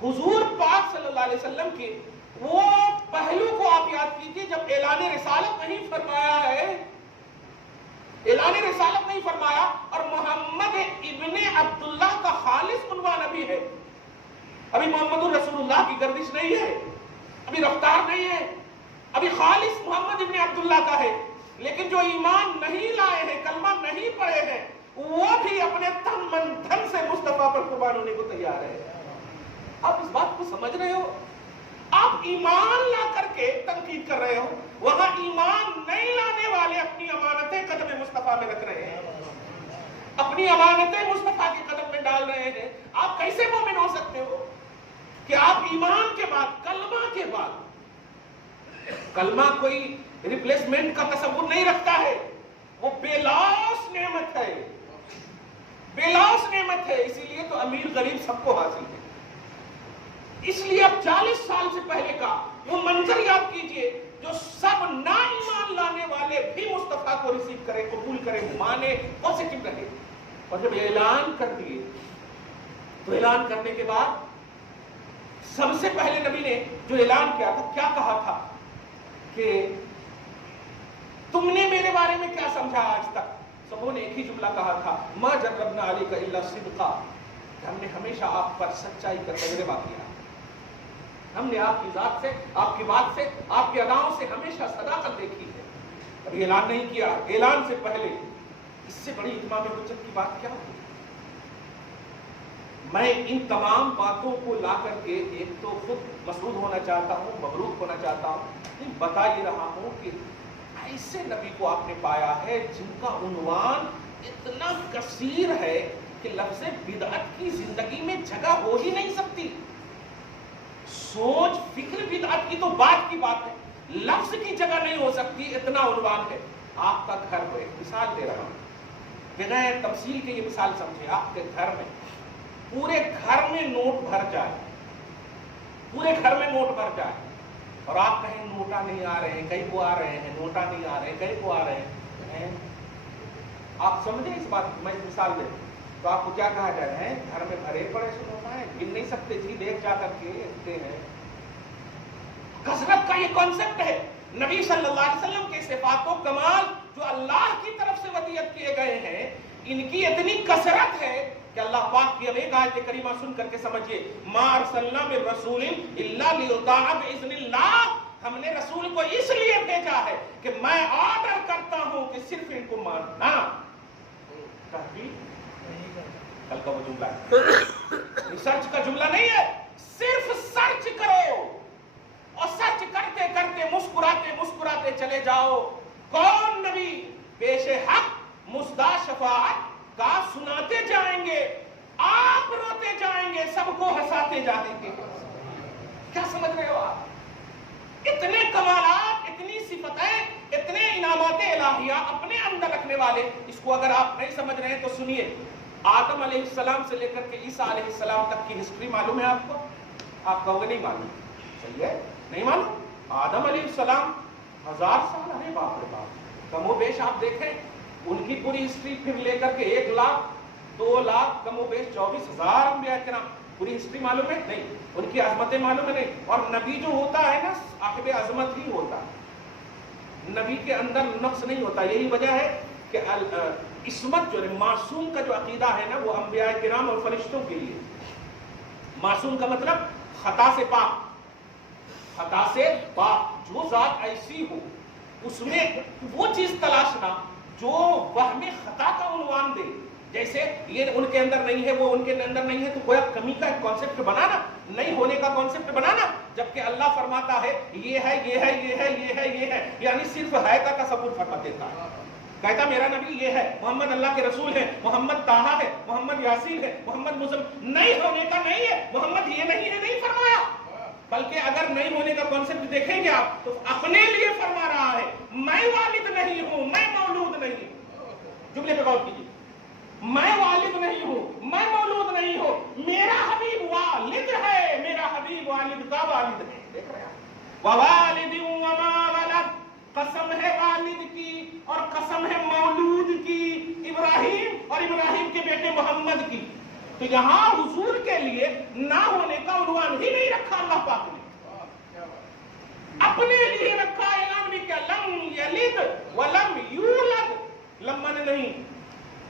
حضور پاک صلی اللہ علیہ وسلم کے وہ پہلو کو آپ یاد کیجئے جب اعلان رسالت نہیں فرمایا ہے، اعلان رسالت نہیں فرمایا اور محمد ابن عبداللہ کا خالص عنوان ابھی ہے. ابھی محمد الرسول اللہ کی گردش نہیں ہے، ابھی رفتار نہیں ہے، ابھی خالص محمد ابن عبداللہ کا ہے. لیکن جو ایمان نہیں لائے ہیں، کلمہ نہیں پڑھے ہیں، وہ بھی اپنے تن من دھن سے مصطفیٰ پر قربان ہونے کو تیار ہے. آپ اس بات کو سمجھ رہے ہو؟ آپ ایمان لا کر کے تنقید کر رہے ہو، وہاں ایمان نہیں لانے والے اپنی امانتیں قدم مصطفیٰ میں رکھ رہے ہیں، اپنی امانتیں مصطفیٰ کے قدم میں ڈال رہے ہیں. آپ کیسے مومن ہو سکتے ہو کہ آپ ایمان کے بعد، کلمہ کے بعد، کلمہ کوئی ریپلیسمنٹ کا تصور نہیں رکھتا ہے، وہ بے لاس نعمت ہے، بے لاس نعمت ہے. اسی لیے تو امیر غریب سب کو حاصل ہے. اس لیے اب 40 سال سے پہلے کا وہ منظر یاد کیجئے جو سب نا ایمان لانے والے بھی مصطفیٰ کو ریسیو کرے، قبول کرے، مانے، پوزیٹو رہے. اور جب اعلان کر دیے تو اعلان کرنے کے بعد سب سے پہلے نبی نے جو اعلان کیا تھا، کیا کہا تھا کہ تم نے میرے بارے میں کیا سمجھا آج تک؟ سبوں نے ایک ہی جملہ کہا تھا، ما جربنا علیک الا صدقا، ہم نے ہمیشہ آپ پر سچائی کا تجربہ کیا. ہم نے آپ کی ذات سے، آپ کی بات سے، آپ کی اداؤں سے ہمیشہ صداقت دیکھی ہے. ابھی اعلان نہیں کیا، اعلان سے پہلے اس سے بڑی اتمام حجت کی بات کیا ہوگی؟ میں ان تمام باتوں کو لا کر کے ایک تو خود مسعود ہونا چاہتا ہوں، مبروک ہونا چاہتا ہوں، بتا یہ رہا ہوں کہ ایسے نبی کو آپ نے پایا ہے جن کا عنوان اتنا کثیر ہے کہ لفظ بدعت کی زندگی میں جگہ ہو ہی نہیں سکتی. سوچ فکر بدعت کی تو بات کی بات ہے، لفظ کی جگہ نہیں ہو سکتی، اتنا عنوان ہے. آپ کا گھر ہو، ایک مثال دے رہا ہوں بغیر تفصیل کے، یہ مثال سمجھے. آپ کے گھر میں پورے گھر میں نوٹ بھر جائے، پورے گھر میں نوٹ بھر جائے اور آپ کہیں نوٹا نہیں آ رہے ہیں، کہیں کو آ رہے ہیں، نوٹا نہیں آ رہے ہیں، کہیں کو آ رہے ہیں. آپ سمجھیں اس بات، میں مثال دیں تو آپ کو کیا کہا جائے ہیں؟ گھر میں بھرے پڑے سے نوٹا ہے، گن نہیں سکتے جی، دیکھ جا کر کے رکھتے ہیں. کثرت کا یہ کانسیپٹ ہے نبی صلی اللہ علیہ وسلم کے صفات و کمال جو اللہ کی طرف سے ودیعت کیے گئے ہیں ان کی اتنی کثرت ہے کہ اللہ پاک کی اب ایک آیت کریمہ سن کر کے سمجھیے، ما ارسلنا من رسول الا لیطاع باذن اللہ، ہم نے رسول کو اس لیے بھیجا ہے کہ میں آرڈر کرتا ہوں کہ صرف ان کو ماننا، کل کا وہ جملہ ہے، سرچ کا جملہ نہیں ہے، صرف سرچ کرو اور سرچ کرتے کرتے مسکراتے مسکراتے چلے جاؤ، کون نبی پیش حق مصدع شفاعت کا سناتے جائیں گے، آپ روتے جائیں گے، سب کو ہنساتے جائیں گے۔ کیا سمجھ رہے ہو آپ؟ اتنے کمالات، اتنی صفتیں، اتنے انعامات الہیہ اپنے اندر رکھنے والے، اس کو اگر آپ نہیں سمجھ رہے ہیں تو سنیے، آدم علیہ السلام سے لے کر کے عیسیٰ علیہ السلام تک کی ہسٹری معلوم ہے آپ کو؟ آپ کہو گے نہیں معلوم، صحیح ہے نہیں معلوم۔ آدم علیہ السلام 1000 سال، ارے باپ رے باپ، کم و بیش آپ دیکھیں ان کی پوری ہسٹری، پھر لے کر کے 1 لاکھ 2 لاکھ کم و بیش 24,000 انبیاء کرام، پوری ہسٹری معلوم ہے نہیں، ان کی عظمتیں معلوم ہے نہیں۔ اور نبی جو ہوتا ہے نا صاحب عظمت ہی ہوتا ہے، نبی کے اندر نقص نہیں ہوتا۔ یہی وجہ ہے کہ عصمت جو ہے، معصوم کا جو عقیدہ ہے نا وہ انبیاء کرام اور فرشتوں کے لیے، معصوم کا مطلب خطا سے پاک، خطا سے پاک، جو ذات ایسی ہو اس میں وہ چیز تلاشنا جو وہم خطا کا عنوان دے، جیسے یہ ان کے اندر نہیں ہے، وہ ان کے اندر نہیں ہے، تو کوئی کمی کا ایک کانسیپٹ بنانا، نہیں ہونے کا کانسیپٹ بنانا، جبکہ اللہ فرماتا ہے یہ ہے یہ ہے یہ ہے یہ ہے یہ ہے، یعنی صرف ہے کا تصور فرما دیتا ہے، کہتا میرا نبی یہ ہے، محمد اللہ کے رسول ہے، محمد طٰہٰ ہے، محمد یاسین ہے، محمد مزم، نہیں ہونے کا نہیں ہے، محمد یہ نہیں ہے نہیں فرمایا، بلکہ اگر نہیں ہونے کا کانسیپٹ دیکھیں گے آپ تو اپنے لیے فرما رہا ہے، میں والد نہیں ہوں، میں مولود نہیں ہوں، جملے پہ غور کیجیے، میں والد نہیں ہوں، میں مولود نہیں ہوں، میرا حبیب والد ہے، میرا حبیب والد کا والد ہے، دیکھ رہے ہیں، ووالد وما ولد، قسم ہے والد کی اور قسم ہے مولود کی، ابراہیم اور ابراہیم کے بیٹے محمد کی، تو یہاں حضور کے لیے نہ ہونے کا عنوان ہی نہیں رکھا اللہ پاک نے، اپنے لیے رکھا اعلان بھی کیا، لم یلد ولم یولد، لمن نہیں،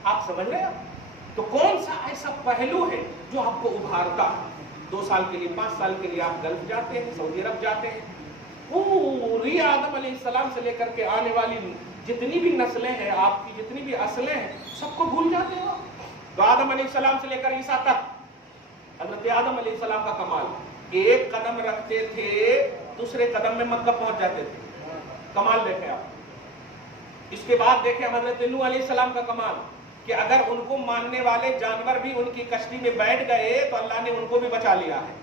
آپ سمجھ رہے ہیں؟ تو کون سا ایسا پہلو ہے جو آپ کو ابھارتا ہے؟ 2 سال کے لیے 5 سال کے لیے آپ گلف جاتے ہیں، سعودی عرب جاتے ہیں، پوری آدم علیہ السلام سے لے کر کے آنے والی جتنی بھی نسلیں ہیں، آپ کی جتنی بھی اصلیں ہیں، سب کو بھول جاتے ہیں۔ تو آدم علیہ السلام سے لے کر عیسیٰ تک حضرت آدم علیہ السلام کا کمال، ایک قدم رکھتے تھے دوسرے قدم میں مکہ پہنچ جاتے تھے، کمال دیکھیں آپ۔ اس کے بعد دیکھیں حضرت نوح علیہ السلام کا کمال، کہ اگر ان کو ماننے والے جانور بھی ان کی کشتی میں بیٹھ گئے تو اللہ نے ان کو بھی بچا لیا ہے،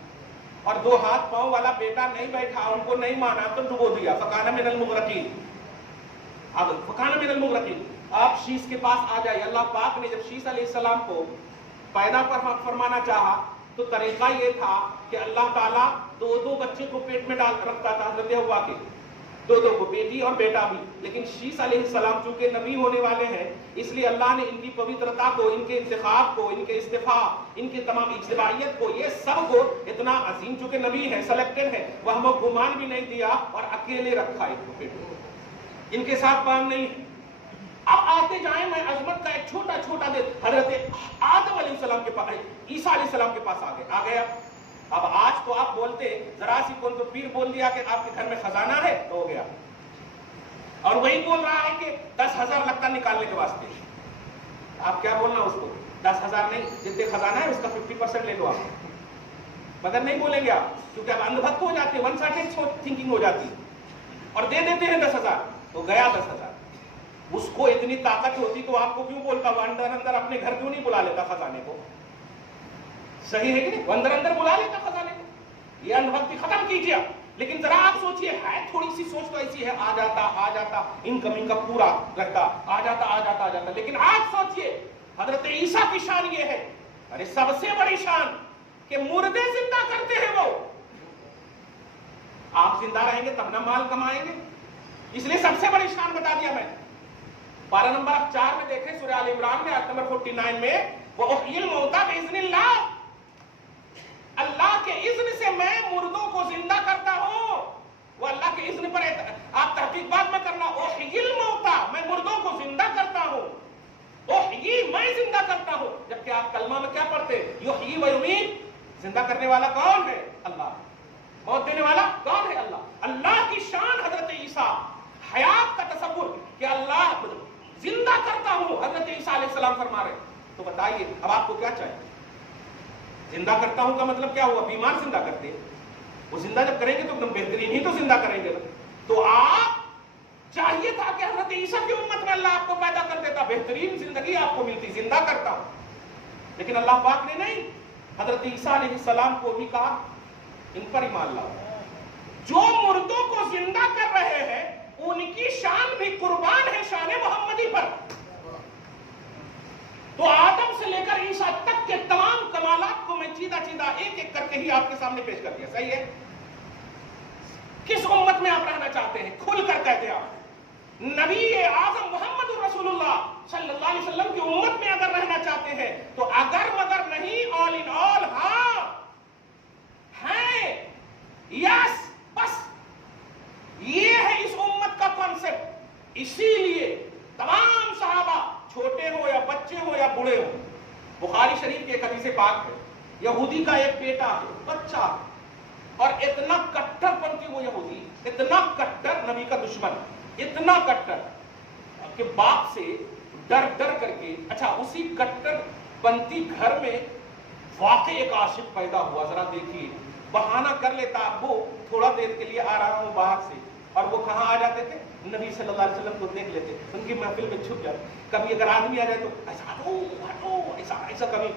اور 2 ہاتھ پاؤں والا بیٹا نہیں بیٹھا، ان کو نہیں مانا تو ڈبو دیا، فکان من المغرقین۔ اب فکان من المغرقین، آپ شیش کے پاس آ جائیے، اللہ پاک نے جب شیش علیہ السلام کو پیدا فرمانا چاہا تو طریقہ یہ تھا کہ اللہ تعالیٰ 2 بچے کو پیٹ میں ڈال رکھتا تھا، حضرت حوا کے 2 کو، بیٹی اور بیٹا بھی، لیکن شیش علیہ السلام چونکہ نبی ہونے والے ہیں اس لیے اللہ نے ان کی پوترتا کو، ان کے انتخاب کو، ان کے استفاء، ان کی تمام اجتماعیت کو، یہ سب کو اتنا عظیم چونکہ نبی ہے، سلیکٹڈ ہے، وہ ہم گمان بھی نہیں دیا اور اکیلے رکھا ان کو پیٹ میں، ان کے ساتھ کام نہیں ہے۔ اب آتے جائیں، میں عظمت کا ایک چھوٹا چھوٹا دے، حضرت آدم علیہ السلام کے پاس، عیسیٰ علیہ السلام کے پاس آ گیا۔ اب آج تو آپ بولتے ذرا سی کون تو پیر بول دیا کہ آپ کے گھر میں خزانہ ہے تو ہو گیا، اور وہی بول رہا ہے کہ 10,000 لگتا نکالنے کے واسطے، آپ کیا بولنا اس کو؟ 10,000 نہیں، جتنے خزانہ ہے اس کا 50% لے لو آپ، مگر نہیں بولیں گے آپ، کیونکہ اب اندھ بھکت ہو جاتے ہیں، ون سائڈڈ تھنکنگ ہو جاتی ہے، اور دے دیتے ہیں 10,000، تو گیا 10,000۔ اس کو اتنی طاقت ہوتی تو آپ کو کیوں بولتا، وہ اندر اندر اپنے گھر کیوں نہیں بلا لیتا خزانے کو؟ صحیح ہے کہ نہیں؟ وہ اندر اندر بلا لیتا خزانے کو۔ یہ اندھ بھکتی ختم کیجیے، لیکن ذرا آپ سوچئے، ہے تھوڑی سی سوچ تو ایسی ہے، آ جاتا انکمنگ کا پورا رہتا، آ جاتا، لیکن آپ سوچئے حضرت عیسیٰ کی شان یہ ہے، ارے سب سے بڑی شان کہ مردے زندہ کرتے ہیں وہ۔ آپ زندہ رہیں گے تب نہ مال کمائیں گے، اس لیے سب سے بڑی شان بتا دیا میں۔ پارہ نمبر 4 میں دیکھیں، سورہ آل عمران میں آیت نمبر 49 میں، وَأُحْيِي الْمَوْتَىٰ بِإِذْنِ اللَّهِ، اللہ کے اذن سے میں مردوں کو زندہ کرتا ہوں۔ وہ اللہ کے اذن پر آپ تحقیق بعد میں کرنا. احیی الموتا، میں مردوں کو زندہ کرتا ہوں. احیی، میں زندہ کرتا ہوں. جبکہ آپ کلمہ میں کیا پڑھتے؟ یحیی و یمیت. زندہ کرنے والا کون ہے؟ اللہ. موت دینے والا کون ہے؟ اللہ. اللہ کی شان حضرت عیسیٰ، حیات کا تصور کہ اللہ زندہ کرتا ہوں، حضرت عیسیٰ علیہ السلام فرما رہے. تو بتائیے اب آپ کو کیا چاہیے؟ زندہ کرتا ہوں کا مطلب کیا ہوا؟ بیمار زندہ کرتے ہیں. وہ زندہ جب کریں گے تو ایک دم بہترین ہی تو زندہ کریں گے. تو آپ چاہیے تھا کہ حضرت عیسیٰ کی امت میں اللہ آپ کو پیدا کر دیتا، بہترین زندگی آپ کو ملتی، زندہ کرتا ہوں. لیکن اللہ پاک نے نہیں، حضرت عیسیٰ علیہ السلام کو بھی کہا ان پر ایمان لاؤ. جو مردوں کو زندہ کر رہے ہیں ان کی شان بھی قربان ہے شان محمدی پر. تو آدم سے لے کر عیسیٰ تک کے تمام کمالات کو میں چیدہ ایک ایک کر کے ہی آپ کے سامنے پیش کر دیا. صحیح ہے؟ کس امت میں آپ رہنا چاہتے ہیں؟ کھل کر کہتے آپ. نبی اعظم محمد رسول اللہ صلی اللہ علیہ وسلم کی امت میں اگر رہنا چاہتے ہیں تو اگر مگر نہیں، آل ان آل ہاں ہیں، یس، بس یہ ہے اس امت کا کانسیپٹ. اسی لیے تمام صحابہ چھوٹے ہو یا بچے ہو یا بوڑھے ہو، بخاری شریف کی ایک حدیث پاک ہے، یہودی کا ایک بیٹا ہے، بچہ، اور اتنا کٹر پنتھی وہ یہودی، اتنا کٹر، نبی کا دشمن، اتنا کٹر کہ باپ سے ڈر کر کے. اچھا، اسی کٹر پنتھی گھر میں واقع ایک عاشق پیدا ہوا. ذرا دیکھیے، بہانہ کر لیتا ابو تھوڑا دیر کے لیے آ رہا ہوں باہر سے، اور وہ کہاں آ جاتے تھے؟ نبی صلی اللہ علیہ وسلم کو دیکھ لیتے، ان کی محفل میں چھپ جاتے. کبھی اگر آدمی آ جائے تو ایسا ہٹو ایسا کبھی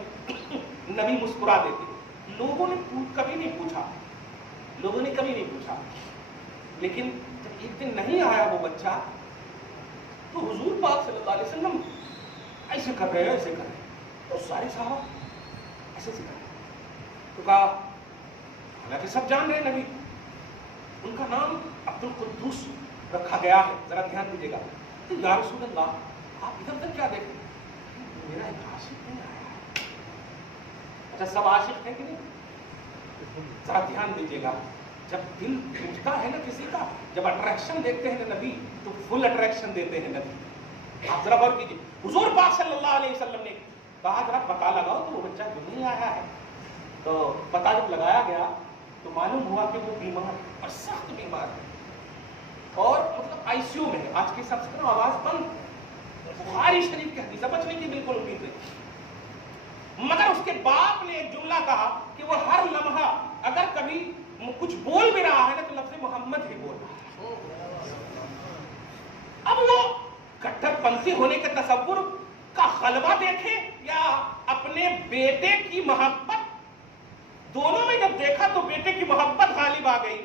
نبی مسکرا دیتے. لوگوں نے کبھی نہیں پوچھا. لیکن جب ایک دن نہیں آیا وہ بچہ تو حضور پاک صلی اللہ علیہ وسلم ایسے کر رہے ہیں تو سارے صحابہ ایسے کر رہے ہیں. تو کہا، حالانکہ سب جان رہے ہیں نبی، ان کا نام عبد القدوس رکھا گیا ہے، ذرا دھیان دیجیے گا. تو یا رسول اللہ، آپ ادھر تک کیا دیکھیں؟ میرا ایک عاشق نہیں آیا. اچھا، سب عاشق ہیں کہ نہیں؟ ذرا دھیان دیجیے گا. جب دل پوچھتا ہے نا کسی کا، جب اٹریکشن دیکھتے ہیں نا نبی، تو فل اٹریکشن دیتے ہیں نبی. آپ ذرا غور کیجیے، حضور پاک صلی اللہ علیہ وسلم نے کہا ذرا پتہ لگاؤ تو وہ بچہ کیوں نہیں آیا ہے. تو پتہ جب لگایا گیا تو معلوم ہوا کہ وہ بیمار اور سخت بیمار ہے، اور مطلب آئی سی یو میں ہے. آج کی سب سے آواز بند. بخاری شریف کی حدیث، بچنے کی بالکل امید نہیں. مگر اس کے باپ نے ایک جملہ کہا کہ وہ ہر لمحہ اگر کبھی کچھ بول بھی رہا ہے نا تو لفظ محمد ہی بول رہا ہے. اب وہ کٹر پنتھی ہونے کے تصور کا غلبہ دیکھیں یا اپنے بیٹے کی محبت، دونوں میں جب دیکھا تو بیٹے کی محبت غالب آ گئی،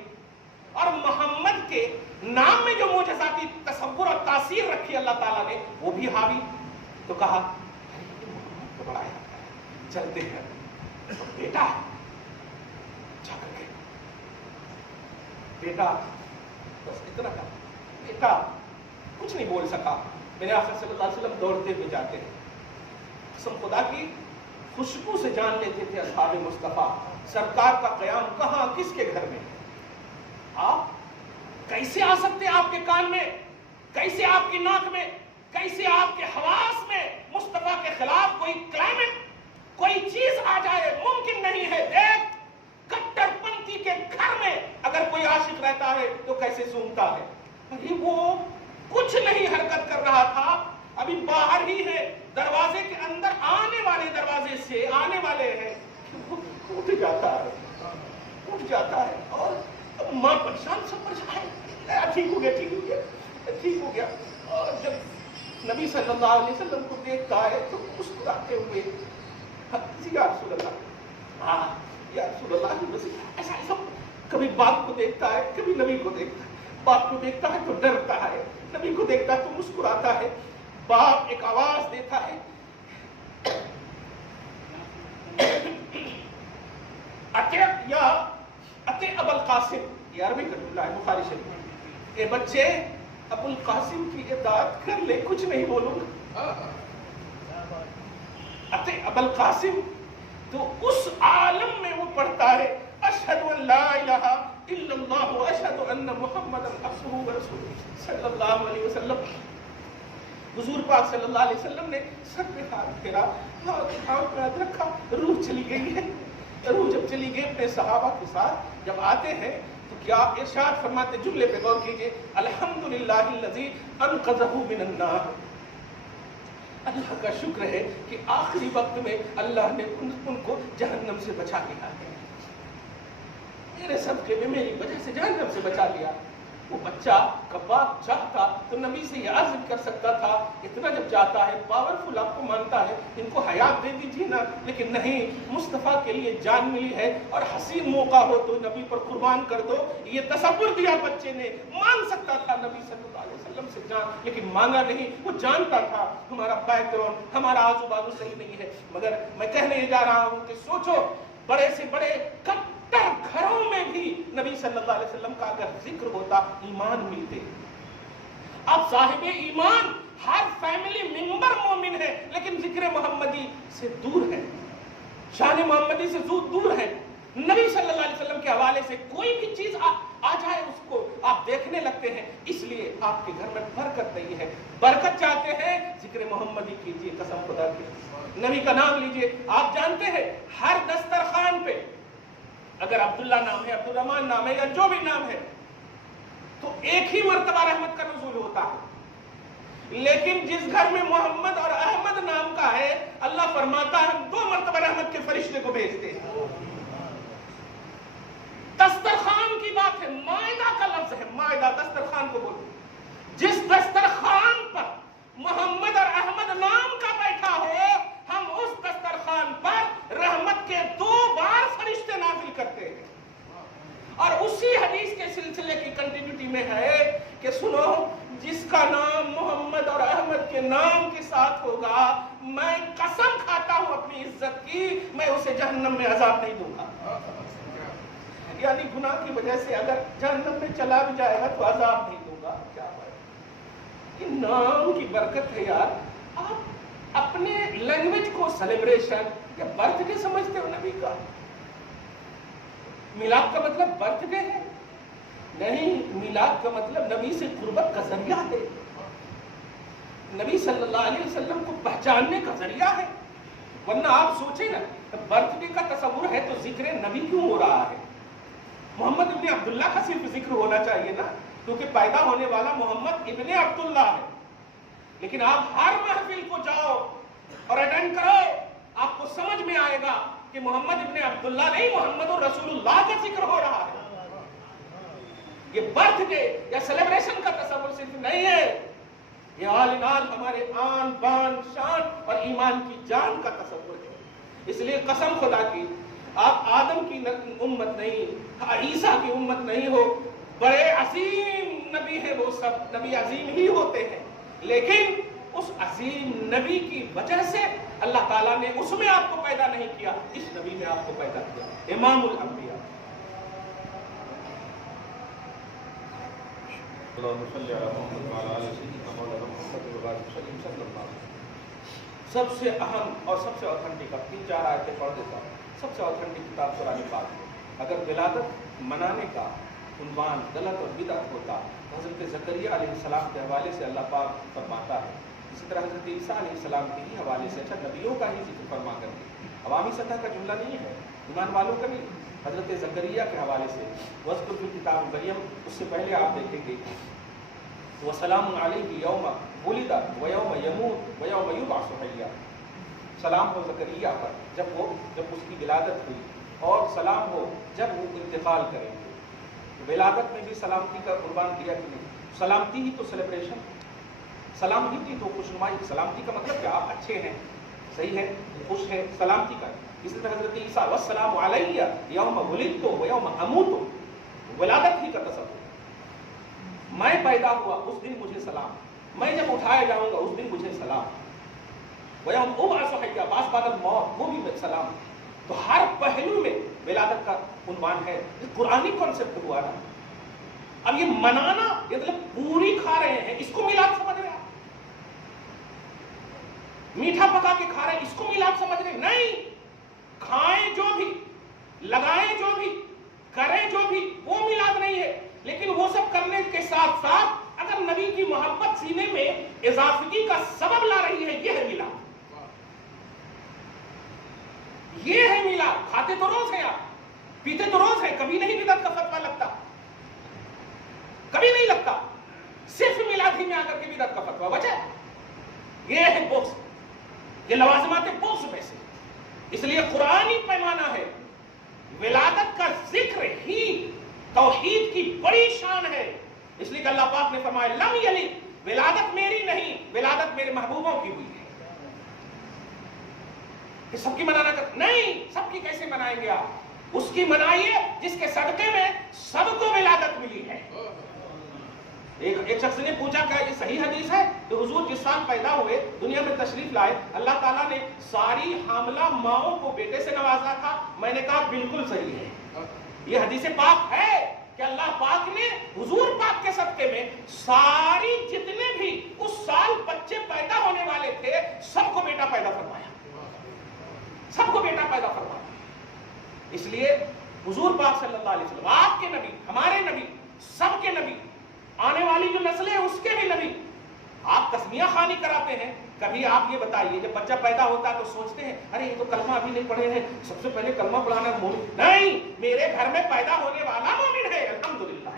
اور محمد کے نام میں جو معجزاتی تصور اور تاثیر رکھی اللہ تعالیٰ نے وہ بھی حاوی. تو کہا محمد تو بڑا ہے، چلتے ہیں. بیٹا جا کر کے بیٹا، بس اتنا کہا. بیٹا کچھ نہیں بول سکا. میرے آقا صلی اللہ علیہ وسلم دوڑتے ہوئے جاتے ہیں. قسم خدا کی خوشبو سے جان لیتے تھے اصحاب مصطفیٰ سرکار کا قیام کہاں، کس کے گھر میں. آپ کیسے آ سکتے آپ کے کان میں، کیسے آپ کی ناک میں، کیسے آپ کے حواس میں مصطفیٰ کے خلاف کوئی کلائمیٹ، کوئی چیز آ جائے؟ ممکن نہیں ہے. دیکھ، کٹر پنتھی کے گھر میں اگر کوئی عاشق رہتا ہے تو کیسے سونگتا ہے. وہ کچھ نہیں حرکت کر رہا تھا، ابھی باہر ہی ہے، دروازے کے اندر آنے والے دروازے سے آنے والے ہیں. اٹھ جاتا ہے اور ماں پریشان، سب پریشان ہے. ٹھیک ہو گیا. اور جب نبی صلی اللہ علیہ وسلم کو دیکھتا ہے تو مسکراتے ہوئے، یا رسول اللہ، بس ایسا کبھی باپ کو دیکھتا ہے، کبھی نبی کو دیکھتا ہے. باپ کو دیکھتا ہے تو ڈرتا ہے، نبی کو دیکھتا ہے تو مسکراتا ہے. باپ ایک آواز دیتا ہے، اتے ابو القاسم. یہ عربی کا جملہ ہے بخاری شریف میں. اے بچے، ابو القاسم کی اطاعت کر لے، کچھ نہیں بولوں گا. اتے ابو القاسم. تو اس عالم میں وہ پڑھتا ہے اشہد ان لا الہ الا اللہ واشهد ان محمدا عبده ورسولہ صلی اللہ علیہ وسلم. حضور پاک صلی اللہ علیہ وسلم نے سر پہ ہاتھ پھیرا، ہاتھ پہ ہاتھ رکھا، روح چلی گئی ہے. روح جب چلی گئی اپنے صحابہ کے ساتھ جب آتے ہیں تو کیا ارشاد فرماتے، جملے پہ غور کیجئے، الحمدللہ الذی انقذہ من النار. اللہ کا شکر ہے کہ آخری وقت میں اللہ نے ان کو جہنم سے بچا لیا ہے. میرے صدقے میں میری وجہ سے جہنم سے بچا لیا. وہ بچہ کباب چاہتا تو نبی سے یہ عرض کر سکتا تھا، اتنا جب چاہتا ہے، پاورفل آپ کو مانتا ہے، ان کو حیات دے دیجیے نا. لیکن نہیں، مصطفیٰ کے لیے جان ملی ہے اور حسین موقع ہو تو نبی پر قربان کر دو. یہ تصور دیا بچے نے. مانگ سکتا تھا نبی صلی اللہ علیہ وسلم سے جان، لیکن مانگا نہیں. وہ جانتا تھا ہمارا بیک گراؤنڈ، ہمارا آزو بازو صحیح نہیں ہے. مگر میں کہنے جا رہا ہوں کہ سوچو، بڑے سے بڑے گھروں میں بھی نبی صلی اللہ علیہ وسلم کا اگر ذکر ہوتا ایمان ملتے. اب صاحب ایمان ہر فیملی ممبر مومن ہے، لیکن ذکر محمدی سے دور ہے، شان محمدی سے دور ہے. نبی صلی اللہ علیہ وسلم کے حوالے سے کوئی بھی چیز آ جائے اس کو آپ دیکھنے لگتے ہیں. اس لیے آپ کے گھر میں برکت نہیں ہے. برکت چاہتے ہیں ذکر محمدی کیجیے. قسم خدا کی، نبی کا نام لیجیے. آپ جانتے ہیں ہر دسترخوان پہ اگر عبداللہ نام ہے، عبد الرحمن نام ہے، یا جو بھی نام ہے، تو ایک ہی مرتبہ رحمت کا نزول ہوتا ہے. لیکن جس گھر میں محمد اور احمد نام کا ہے، اللہ فرماتا ہے ہم 2 مرتبہ رحمت کے فرشتے کو بھیجتے ہیں. دسترخوان کی بات ہے، مائدہ کا لفظ ہے، مائدہ دسترخوان کو بولو. جس دسترخوان پر محمد اور احمد نام کا بیٹھا ہو، ہم اس دسترخوان پر رحمت کے 2 بار فرشتے نازل کرتے ہیں. اور اسی حدیث کے سلسلے کی کنٹینیوٹی میں ہے کہ سنو، جس کا نام محمد اور احمد کے نام کے ساتھ ہوگا، میں قسم کھاتا ہوں اپنی عزت کی، میں اسے جہنم میں عذاب نہیں دوں گا. یعنی گناہ کی وجہ سے اگر جہنم میں چلا بھی جائے گا تو عذاب نہیں دوں گا. کیا بات، یہ نام کی برکت ہے یار. آپ اپنے لینگویج کو سیلیبریشن یا برتھ ڈے سمجھتے ہو نبی کا. میلاد کا مطلب برتھ ڈے ہے نہیں، میلاد کا مطلب نبی سے قربت کا ذریعہ ہے. نبی صلی اللہ علیہ وسلم کو پہچاننے کا ذریعہ ہے. ورنہ آپ سوچیں نا، برتھ ڈے کا تصور ہے تو ذکر نبی کیوں ہو رہا ہے؟ محمد ابن عبداللہ کا صرف ذکر ہونا چاہیے نا، کیونکہ پیدا ہونے والا محمد ابن عبداللہ ہے. لیکن آپ ہر محفل کو جاؤ اور اٹینڈ کرو، آپ کو سمجھ میں آئے گا کہ محمد ابن عبداللہ نہیں، محمد رسول اللہ کا ذکر ہو رہا ہے. یہ برتھ ڈے یا سیلیبریشن کا تصور صرف نہیں ہے، یہ آل ان آل ہمارے آن بان شان اور ایمان کی جان کا تصور ہے. اس لیے قسم خدا کی، آپ آدم کی امت نہیں، عیسیٰ کی امت نہیں ہو. بڑے عظیم نبی ہیں وہ سب، نبی عظیم ہی ہوتے ہیں، لیکن اس عظیم نبی کی وجہ سے اللہ تعالیٰ نے اس میں آپ کو پیدا نہیں کیا، اس نبی میں آپ کو پیدا کیا. امام الانبیاء. سب سے اہم اور سب سے اوتھینٹک، اب 3-4 آیتیں پڑھ دیتا ہوں. سب سے اوتھینٹک کتاب قرآن پاک ہے. اگر ولادت منانے کا عنوان غلط اور بدعت ہوتا، حضرت زکریا علیہ السلام کے حوالے سے اللہ پاک فرماتا ہے. اسی طرح حضرت عیسیٰ علیہ السلام کے ہی حوالے سے، اچھا نبیوں کا ہی ذکر فرما کر کے، عوامی سطح کا جملہ نہیں ہے، ایمان والوں کا نہیں. حضرت زکریا کے حوالے سے وذکر فی کتاب مریم، اس سے پہلے آپ دیکھیں گے وَسَلَامٌ عَلَيْهِ يَوْمَ وُلِدَ وَيَوْمَ يَمُوتُ وَيَوْمَ يُبْعَثُ حَيًّا. سلام ہو زکریا پر جب اس کی ولادت ہوئی، اور سلام ہو جب وہ انتقال کریں گے. ولادت میں بھی سلامتی کا قربان دیا کہ نہیں؟ سلامتی ہی تو سیلیبریشن، سلامتی تو خوشنمائی. سلامتی کا مطلب کہ آپ اچھے ہیں، صحیح ہیں، خوش ہیں، سلامتی کا. اسی طرح حضرت عیسیٰ والسلام علیہ یوم ولدت ویوم اموت، ولادت ہی کا تصور. میں پیدا ہوا اس دن مجھے سلام، میں جب اٹھایا جاؤں گا اس دن مجھے سلام. ویوم ابعث حیا، بعد بعد موت، وہ بھی سلام. تو ہر پہلو میں ولادت کا عنوان ہے. یہ قرآنی کانسیپٹ ہوا نا. اب یہ منانا یہ مطلب پوری کھا رہے ہیں، اس کو میلاد سمجھ رہے ہیں؟ میٹھا پکا کے کھا رہے ہیں، اس کو میلاد سمجھ رہے ہیں؟ نہیں. کھائیں جو بھی، لگائیں جو بھی، کریں جو بھی، وہ میلاد ساتھ ساتھ اگر نبی کی محبت سینے میں اضافگی کا سبب لا رہی ہے، یہ ہے میلاد، یہ ہے میلاد۔ کھاتے تو روز ہیں آپ، پیتے تو روز ہیں، کبھی نہیں بدعت کا فتویٰ لگتا، کبھی نہیں لگتا، صرف میلاد ہی میں آ کر کے بدعت کا فتویٰ۔ وجہ یہ ہے بغض، یہ لوازمات بغض میں سے۔ اس لیے قرآنی پیمانہ ہے، ولادت کا ذکر ہی توحید کی بڑی شان ہے۔ اس لیے کہ اللہ پاک نے فرمایا لم یلد، ولادت میری نہیں، ولادت میرے محبوبوں کی ہوئی ہے۔ کہ سب کی منانا نہیں، سب کی کیسے منائیں گے آپ؟ اس کی منائیے جس کے صدقے میں سب کو ولادت ملی ہے۔ ایک شخص نے پوچھا کہ یہ صحیح حدیث ہے کہ حضور جس سال پیدا ہوئے، دنیا میں تشریف لائے، اللہ تعالیٰ نے ساری حاملہ ماؤں کو بیٹے سے نوازا تھا؟ میں نے کہا بالکل صحیح ہے، یہ حدیث پاک ہے کہ اللہ پاک نے حضور پاک کے صدقے میں ساری جتنے بھی اس سال بچے پیدا ہونے والے تھے سب کو بیٹا پیدا فرمایا، سب کو بیٹا پیدا فرمایا۔ اس لیے حضور پاک صلی اللہ علیہ وسلم، آپ کے نبی، ہمارے نبی، سب کے نبی، آنے والی جو نسل ہے اس کے بھی نبی۔ آپ تسمیہ خوانی کراتے ہیں، کبھی آپ یہ بتائیے جب بچہ پیدا ہوتا ہے تو سوچتے ہیں ارے یہ تو کلمہ ابھی نہیں پڑھے ہیں، سب سے پہلے کلمہ پڑھانا ہے مومن؟ نہیں، میرے گھر میں پیدا ہونے والا مومن ہے، الحمدللہ۔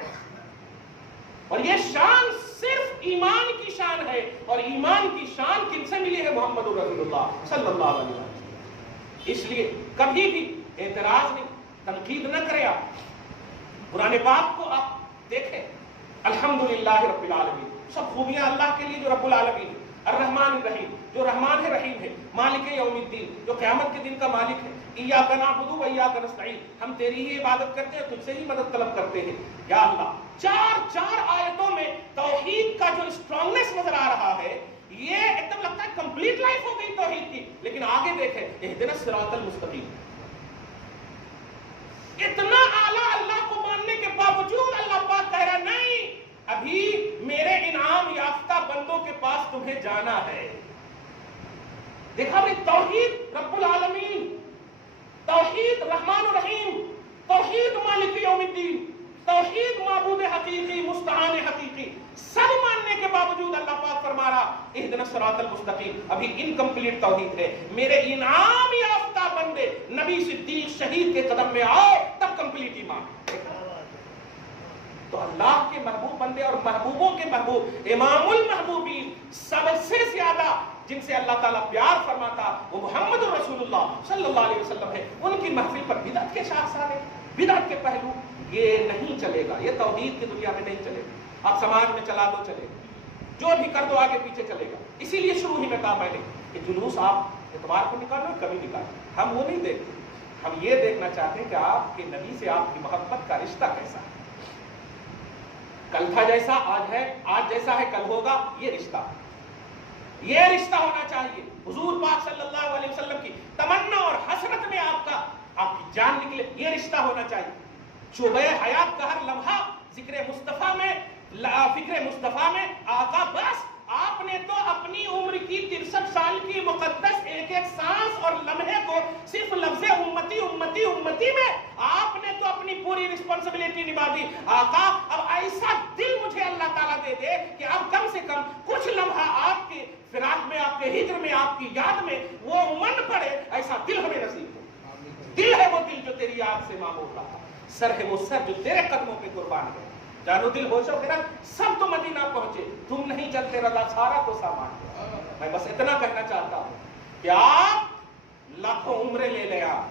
اور یہ شان صرف ایمان کی شان ہے، اور ایمان کی شان کن سے ملی ہے؟ محمد رسول اللہ صلی اللہ علیہ وسلم۔ اس لیے کبھی بھی اعتراض نہیں، تنقید نہ کریں۔ آپ قرآن پاک کو آپ دیکھیں، الحمدللہ رب العالمین، سب خوبیاں اللہ کے لیے جو رب العالمین ہے، الرحمن الرحیم جو رحمان ہے رحیم ہے، مالک یوم الدین جو قیامت کے دن کا مالک ہے، ایاک نعبد و ایاک نستعین ہم تیری ہی عبادت کرتے ہیں، تجھ سے ہی مدد طلب کرتے ہیں۔ یا اللہ، چار آیتوں میں توحید کا جو اسٹرانگنس نظر آ رہا ہے، یہ ایک دم لگتا ہے کمپلیٹ لائف ہو گئی توحید کی۔ لیکن آگے دیکھیں، اہدنا الصراط المستقیم، اتنا اعلیٰ اللہ کو ماننے کے باوجود اللہ پاک کہہ رہا نہیں، ابھی میرے انعام یافتہ بندوں کے پاس تمہیں جانا ہے۔ دیکھا بھائی، توحید رب العالمین، توحید رحمان الرحیم، توحید مالک یوم الدین، توحید معبود حقیقی، مستعان حقیقی، سب ماننے کے باوجود اللہ پاک فرما رہا اہدنا الصراط المستقیم، ابھی انکمپلیٹ توحید ہے۔ میرے انعام یافتہ بندے نبی، صدیق، شہید کے قدم میں آؤ، تب کمپلیٹ ایمان۔ تو اللہ کے محبوب بندے اور محبوبوں کے محبوب، امام المحبوبین، سب سے زیادہ جن سے اللہ تعالیٰ پیار فرماتا وہ محمد رسول اللہ صلی اللہ علیہ وسلم ہے۔ ان کی محفل پر بدعت کے شاخسانے، بدعت کے پہلو، یہ نہیں چلے گا، یہ توحید کی دنیا میں نہیں چلے گا۔ آپ سماج میں چلا دو چلے گا، جو بھی کر دو آگے پیچھے چلے گا۔ اسی لیے شروع ہی میں کہا میں نے کہ جلوس آپ اتوار کو نکالو، کبھی نکالو، ہم وہ نہیں دیکھتے، ہم یہ دیکھنا چاہتے ہیں کہ آپ کے نبی سے آپ کی محبت کا رشتہ کیسا ہے۔ کل تھا جیسا آج ہے، آج جیسا ہے کل ہوگا، یہ رشتہ ہونا چاہیے۔ حضور پاک صلی اللہ علیہ وسلم کی تمنا اور حسرت میں آپ کی جان نکلے، یہ رشتہ ہونا چاہیے۔ شعبہ حیات کا ہر لمحہ ذکر مصطفیٰ میں، فکر مصطفیٰ میں آقا، بس آپ نے تو اپنی عمر کی 63 سال کی مقدس ایک ایک سانس اور لمحے کو صرف لفظ امتی امتی امتی میں آپ نے تو اپنی پوری رسپانسبلٹی نبھا دی۔ آقا، اب ایسا دل مجھے اللہ تعالیٰ دے دے کہ اب کم سے کم کچھ لمحہ آپ کے فراق میں، آپ کے ہجر میں، آپ کی یاد میں وہ من پڑے، ایسا دل ہمیں نصیب ہو۔ دل ہے وہ دل جو تیری یاد سے معمور رہا، سر ہے وہ سر جو تیرے قدموں پہ قربان ہے۔ جانو دل ہوشو خیرت، سب تو مدینہ پہنچے، تم نہیں چلتے رضا، سارا تو سامان۔ میں بس اتنا کہنا چاہتا ہوں کہ آپ لاکھوں عمریں لے لے، آپ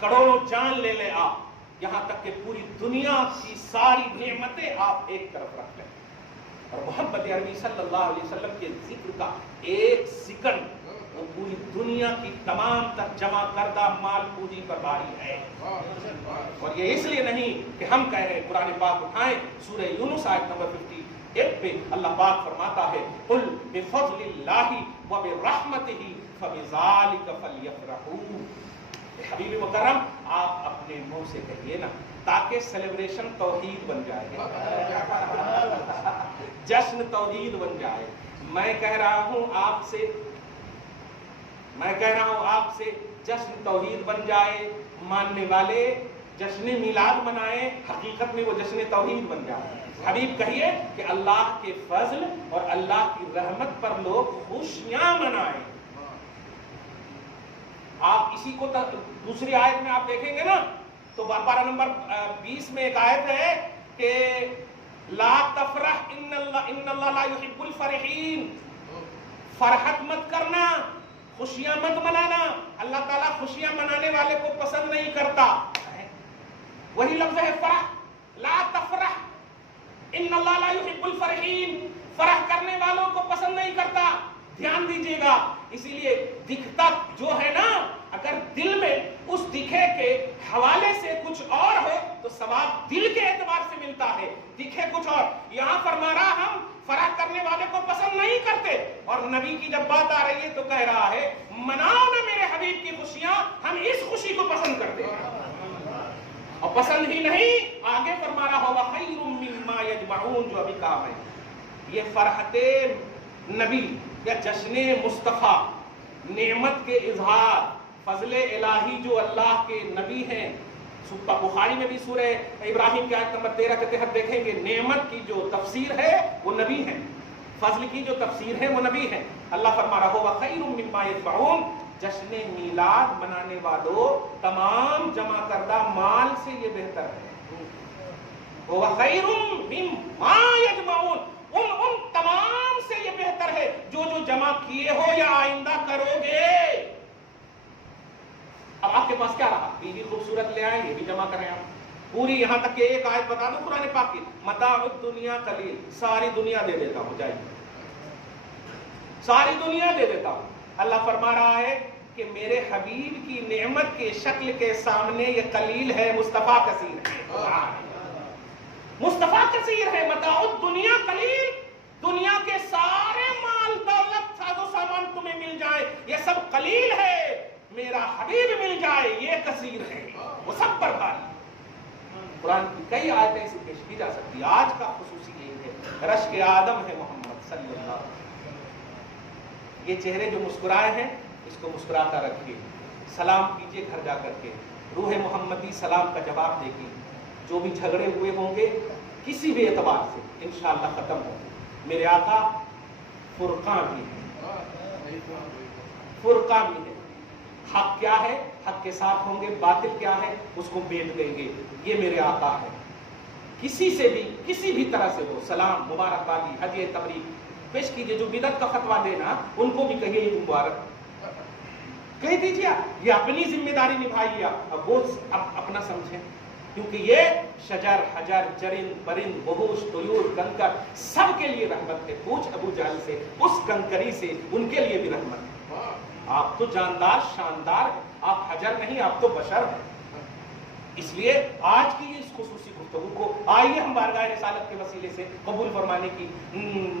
کروڑوں جان لے لے، آپ یہاں تک کہ پوری دنیا کی ساری نعمتیں آپ ایک طرف رکھ لیں، اور محمد عربی صلی اللہ علیہ وسلم کے ذکر کا ایک سیکنڈ وہ پوری دنیا کی تمام تر جمع کردہ مال پوجی پر باری ہے۔ اور یہ اس لیے نہیں کہ ہم کہہ رہے ہیں، قرآن پاک اٹھائیں، سورہ یونس آیت نمبر 58 پہ اللہ پاک فرماتا ہے قل بفضل اللہ وبرحمتہ فبذلک فلیفرحوا۔ حبیب مکرم، آپ اپنے منہ سے کہیے نا، تاکہ سیلیبریشن توحید بن جائے، جشن توحید بن جائے۔ میں کہہ رہا ہوں آپ سے جشن توحید بن جائے، ماننے والے جشن میلاد منائیں، حقیقت میں وہ جشن توحید بن جائے۔ حبیب کہیے کہ اللہ کے فضل اور اللہ کی رحمت پر لوگ خوشیاں منائیں۔ آپ اسی کو دوسری آیت میں آپ دیکھیں گے نا تو پارہ نمبر 20 میں ایک آیت ہے کہ لا تفرح ان اللہ لا يحب الفرحین، فرحت مت کرنا، خوشیاں مت منانا، اللہ تعالیٰ خوشیاں منانے والے کو پسند نہیں کرتا۔ وہی لفظ ہے فرح، لا تفرح ان اللہ لا يحب الفرحین، فرح کرنے والوں کو پسند نہیں کرتا۔ دھیان دیجیے گا، اسی لیے دکھتا جو ہے نا، اگر دل میں اس دکھے کے حوالے سے کچھ اور ہو تو ثواب دل کے اعتبار سے ملتا ہے، دکھے کچھ اور۔ یہاں فرما رہا ہم فرح کرنے والے کو پسند نہیں کرتے، اور نبی کی جب بات آ رہی ہے تو کہہ رہا ہے مناؤ نا میرے حبیب کی خوشیاں، ہم اس خوشی کو پسند کرتے ہیں۔ اور پسند ہی نہیں، آگے فرما رہا ہوگا خیر مما یجمعون، جو ابھی کہا ہے یہ فرحت نبی یا جشن مصطفیٰ، نعمت کے اظہار، فضل الہی جو اللہ کے نبی ہیں۔ بخاری میں بھی سورہ ابراہیم کی آیت نمبر 13 کے تحت دیکھیں گے، نعمت کی جو تفسیر ہے وہ نبی ہیں، فضل کی جو تفسیر ہے وہ نبی ہیں۔ اللہ فرما رہا ہوگا خیر مما یجمعون، جشن میلاد منانے والوں تمام جمع کردہ مال سے یہ بہتر ہے۔ ہوگا خیر مما یجمعون، ان تمام سے یہ بہتر ہے جو جمع کیے ہو یا آئندہ کرو گے۔ اب آپ کے پاس کیا رہا؟ بیوی خوبصورت لے آئیں، یہ بھی جمع کریں آپ پوری، یہاں تک کہ ایک آیت بتا دوں قرآن پاک کی، متاع الدنیا قلیل، ساری دنیا دے دیتا ہوں، جائیے ساری دنیا دے دیتا ہوں۔ اللہ فرما رہا ہے کہ میرے حبیب کی نعمت کے شکل کے سامنے یہ قلیل ہے، مصطفیٰ کثیر ہے، مصطفیٰ کثیر ہے۔ متاع الدنیا قلیل، دنیا کے سارے مال دولت ساز و سامان تمہیں مل جائے یہ سب قلیل ہے، میرا حبیب مل جائے یہ کثیر ہے، وہ سب پر بھاری۔ قرآن کی کئی آیتیں اسے پیش کی جا سکتی۔ آج کا خصوصی یہ ہے، رشک آدم ہے محمد صلی اللہ علیہ وسلم۔ یہ چہرے جو مسکرائے ہیں اس کو مسکراتا رکھیے، سلام کیجیے گھر جا کر کے، روح محمدی سلام کا جواب دے گی۔ جو بھی جھگڑے ہوئے ہوں گے کسی بھی اعتبار سے انشاءاللہ ختم ہوں گے۔ میرے آقا فرقاں بھی ہے، فرقاں بھی ہے۔ حق کیا ہے، حق کے ساتھ ہوں گے، باطل کیا ہے اس کو بیٹ دیں گے، یہ میرے آقا ہے۔ کسی سے بھی کسی بھی طرح سے ہو، سلام مبارکبادی ہدیہ تبریک پیش کیجیے۔ جو بدعت کا فتویٰ دینا ان کو بھی کہیے عید مبارک کہہ دیجیے، یہ اپنی ذمہ داری نبھائیے، اب وہ اپنا سمجھیں، کیونکہ یہ شجر حجر چرند پرند وحوش طیور کنکر سب کے لیے رحمت ہے۔ پوچھ ابو جہل سے، اس کنکری سے، ان کے لیے بھی رحمت ہے۔ آپ تو جاندار شاندار، آپ حجر نہیں، آپ تو بشر ہیں۔ اس لیے آج کی اس خصوصی گفتگو کو آئیے ہم بارگاہ رسالت کے وسیلے سے قبول فرمانے کی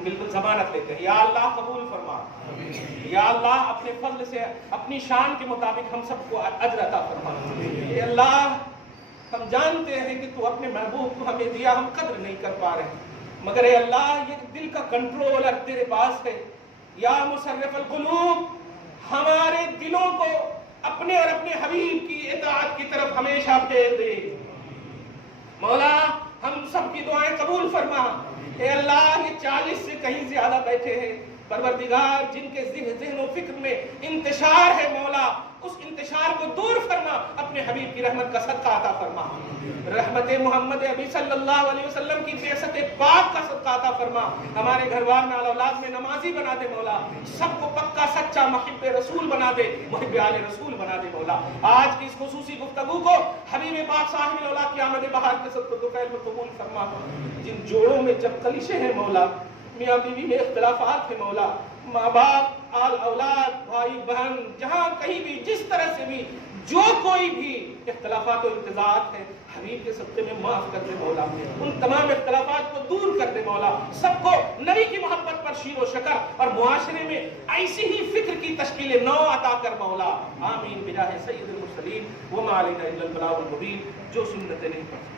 بالکل ضمانت لیتے ہیں۔ یا اللہ قبول فرما، یا اللہ اپنے فضل سے اپنی شان کے مطابق ہم سب کو اجر عطا فرما۔ اے اللہ ہم جانتے ہیں کہ تو اپنے محبوب کو ہمیں دیا، ہم قدر نہیں کر پا رہے، مگر اے اللہ یہ دل کا کنٹرول تیرے پاس ہے۔ یا مصرف القلوب، ہمارے دلوں کو اپنے اور اپنے حبیب کی اطاعت کی طرف ہمیشہ پھیر دے۔ مولا ہم سب کی دعائیں قبول فرما۔ اے اللہ یہ 40 سے کہیں زیادہ بیٹھے ہیں، پروردگار جن کے ذہن و فکر میں انتشار ہے، مولا اس انتشار کو دور فرما، اپنے حبیب کی رحمت کا صدقہ عطا فرما۔ رحمت محمد ابی صلی اللہ علیہ وسلم کی بعثت پاک کا صدقہ عطا فرما۔ ہمارے گھر بار میں اولاد میں نمازی بنا دے مولا، سب کو پکا سچا محب رسول بنا دے، محب آل رسول بنا دے مولا۔ آج کی اس خصوصی گفتگو کو حبیب پاک صاحب العلا کی آمد بہار کے صدقے تو خیر میں قبول فرما۔ جن جوڑوں میں جب کلیشے ہیں مولا، میاں بیوی میں اختلافات ہیں مولا، ماں باپ آل اولاد بھائی بہن جہاں کہیں بھی جس طرح سے بھی جو کوئی بھی اختلافات و انتزاعات ہیں، حبیب کے صدقے میں معاف کر دے مولا، ان تمام اختلافات کو دور کر دے مولا، سب کو نبی کی محبت پر شیر و شکر اور معاشرے میں ایسی ہی فکر کی تشکیل نو عطا کر مولا۔ آمین بجاہ سید المرسلین وما علینا الا البلاغ المبین۔ جو سنتیں نہیں پڑھتے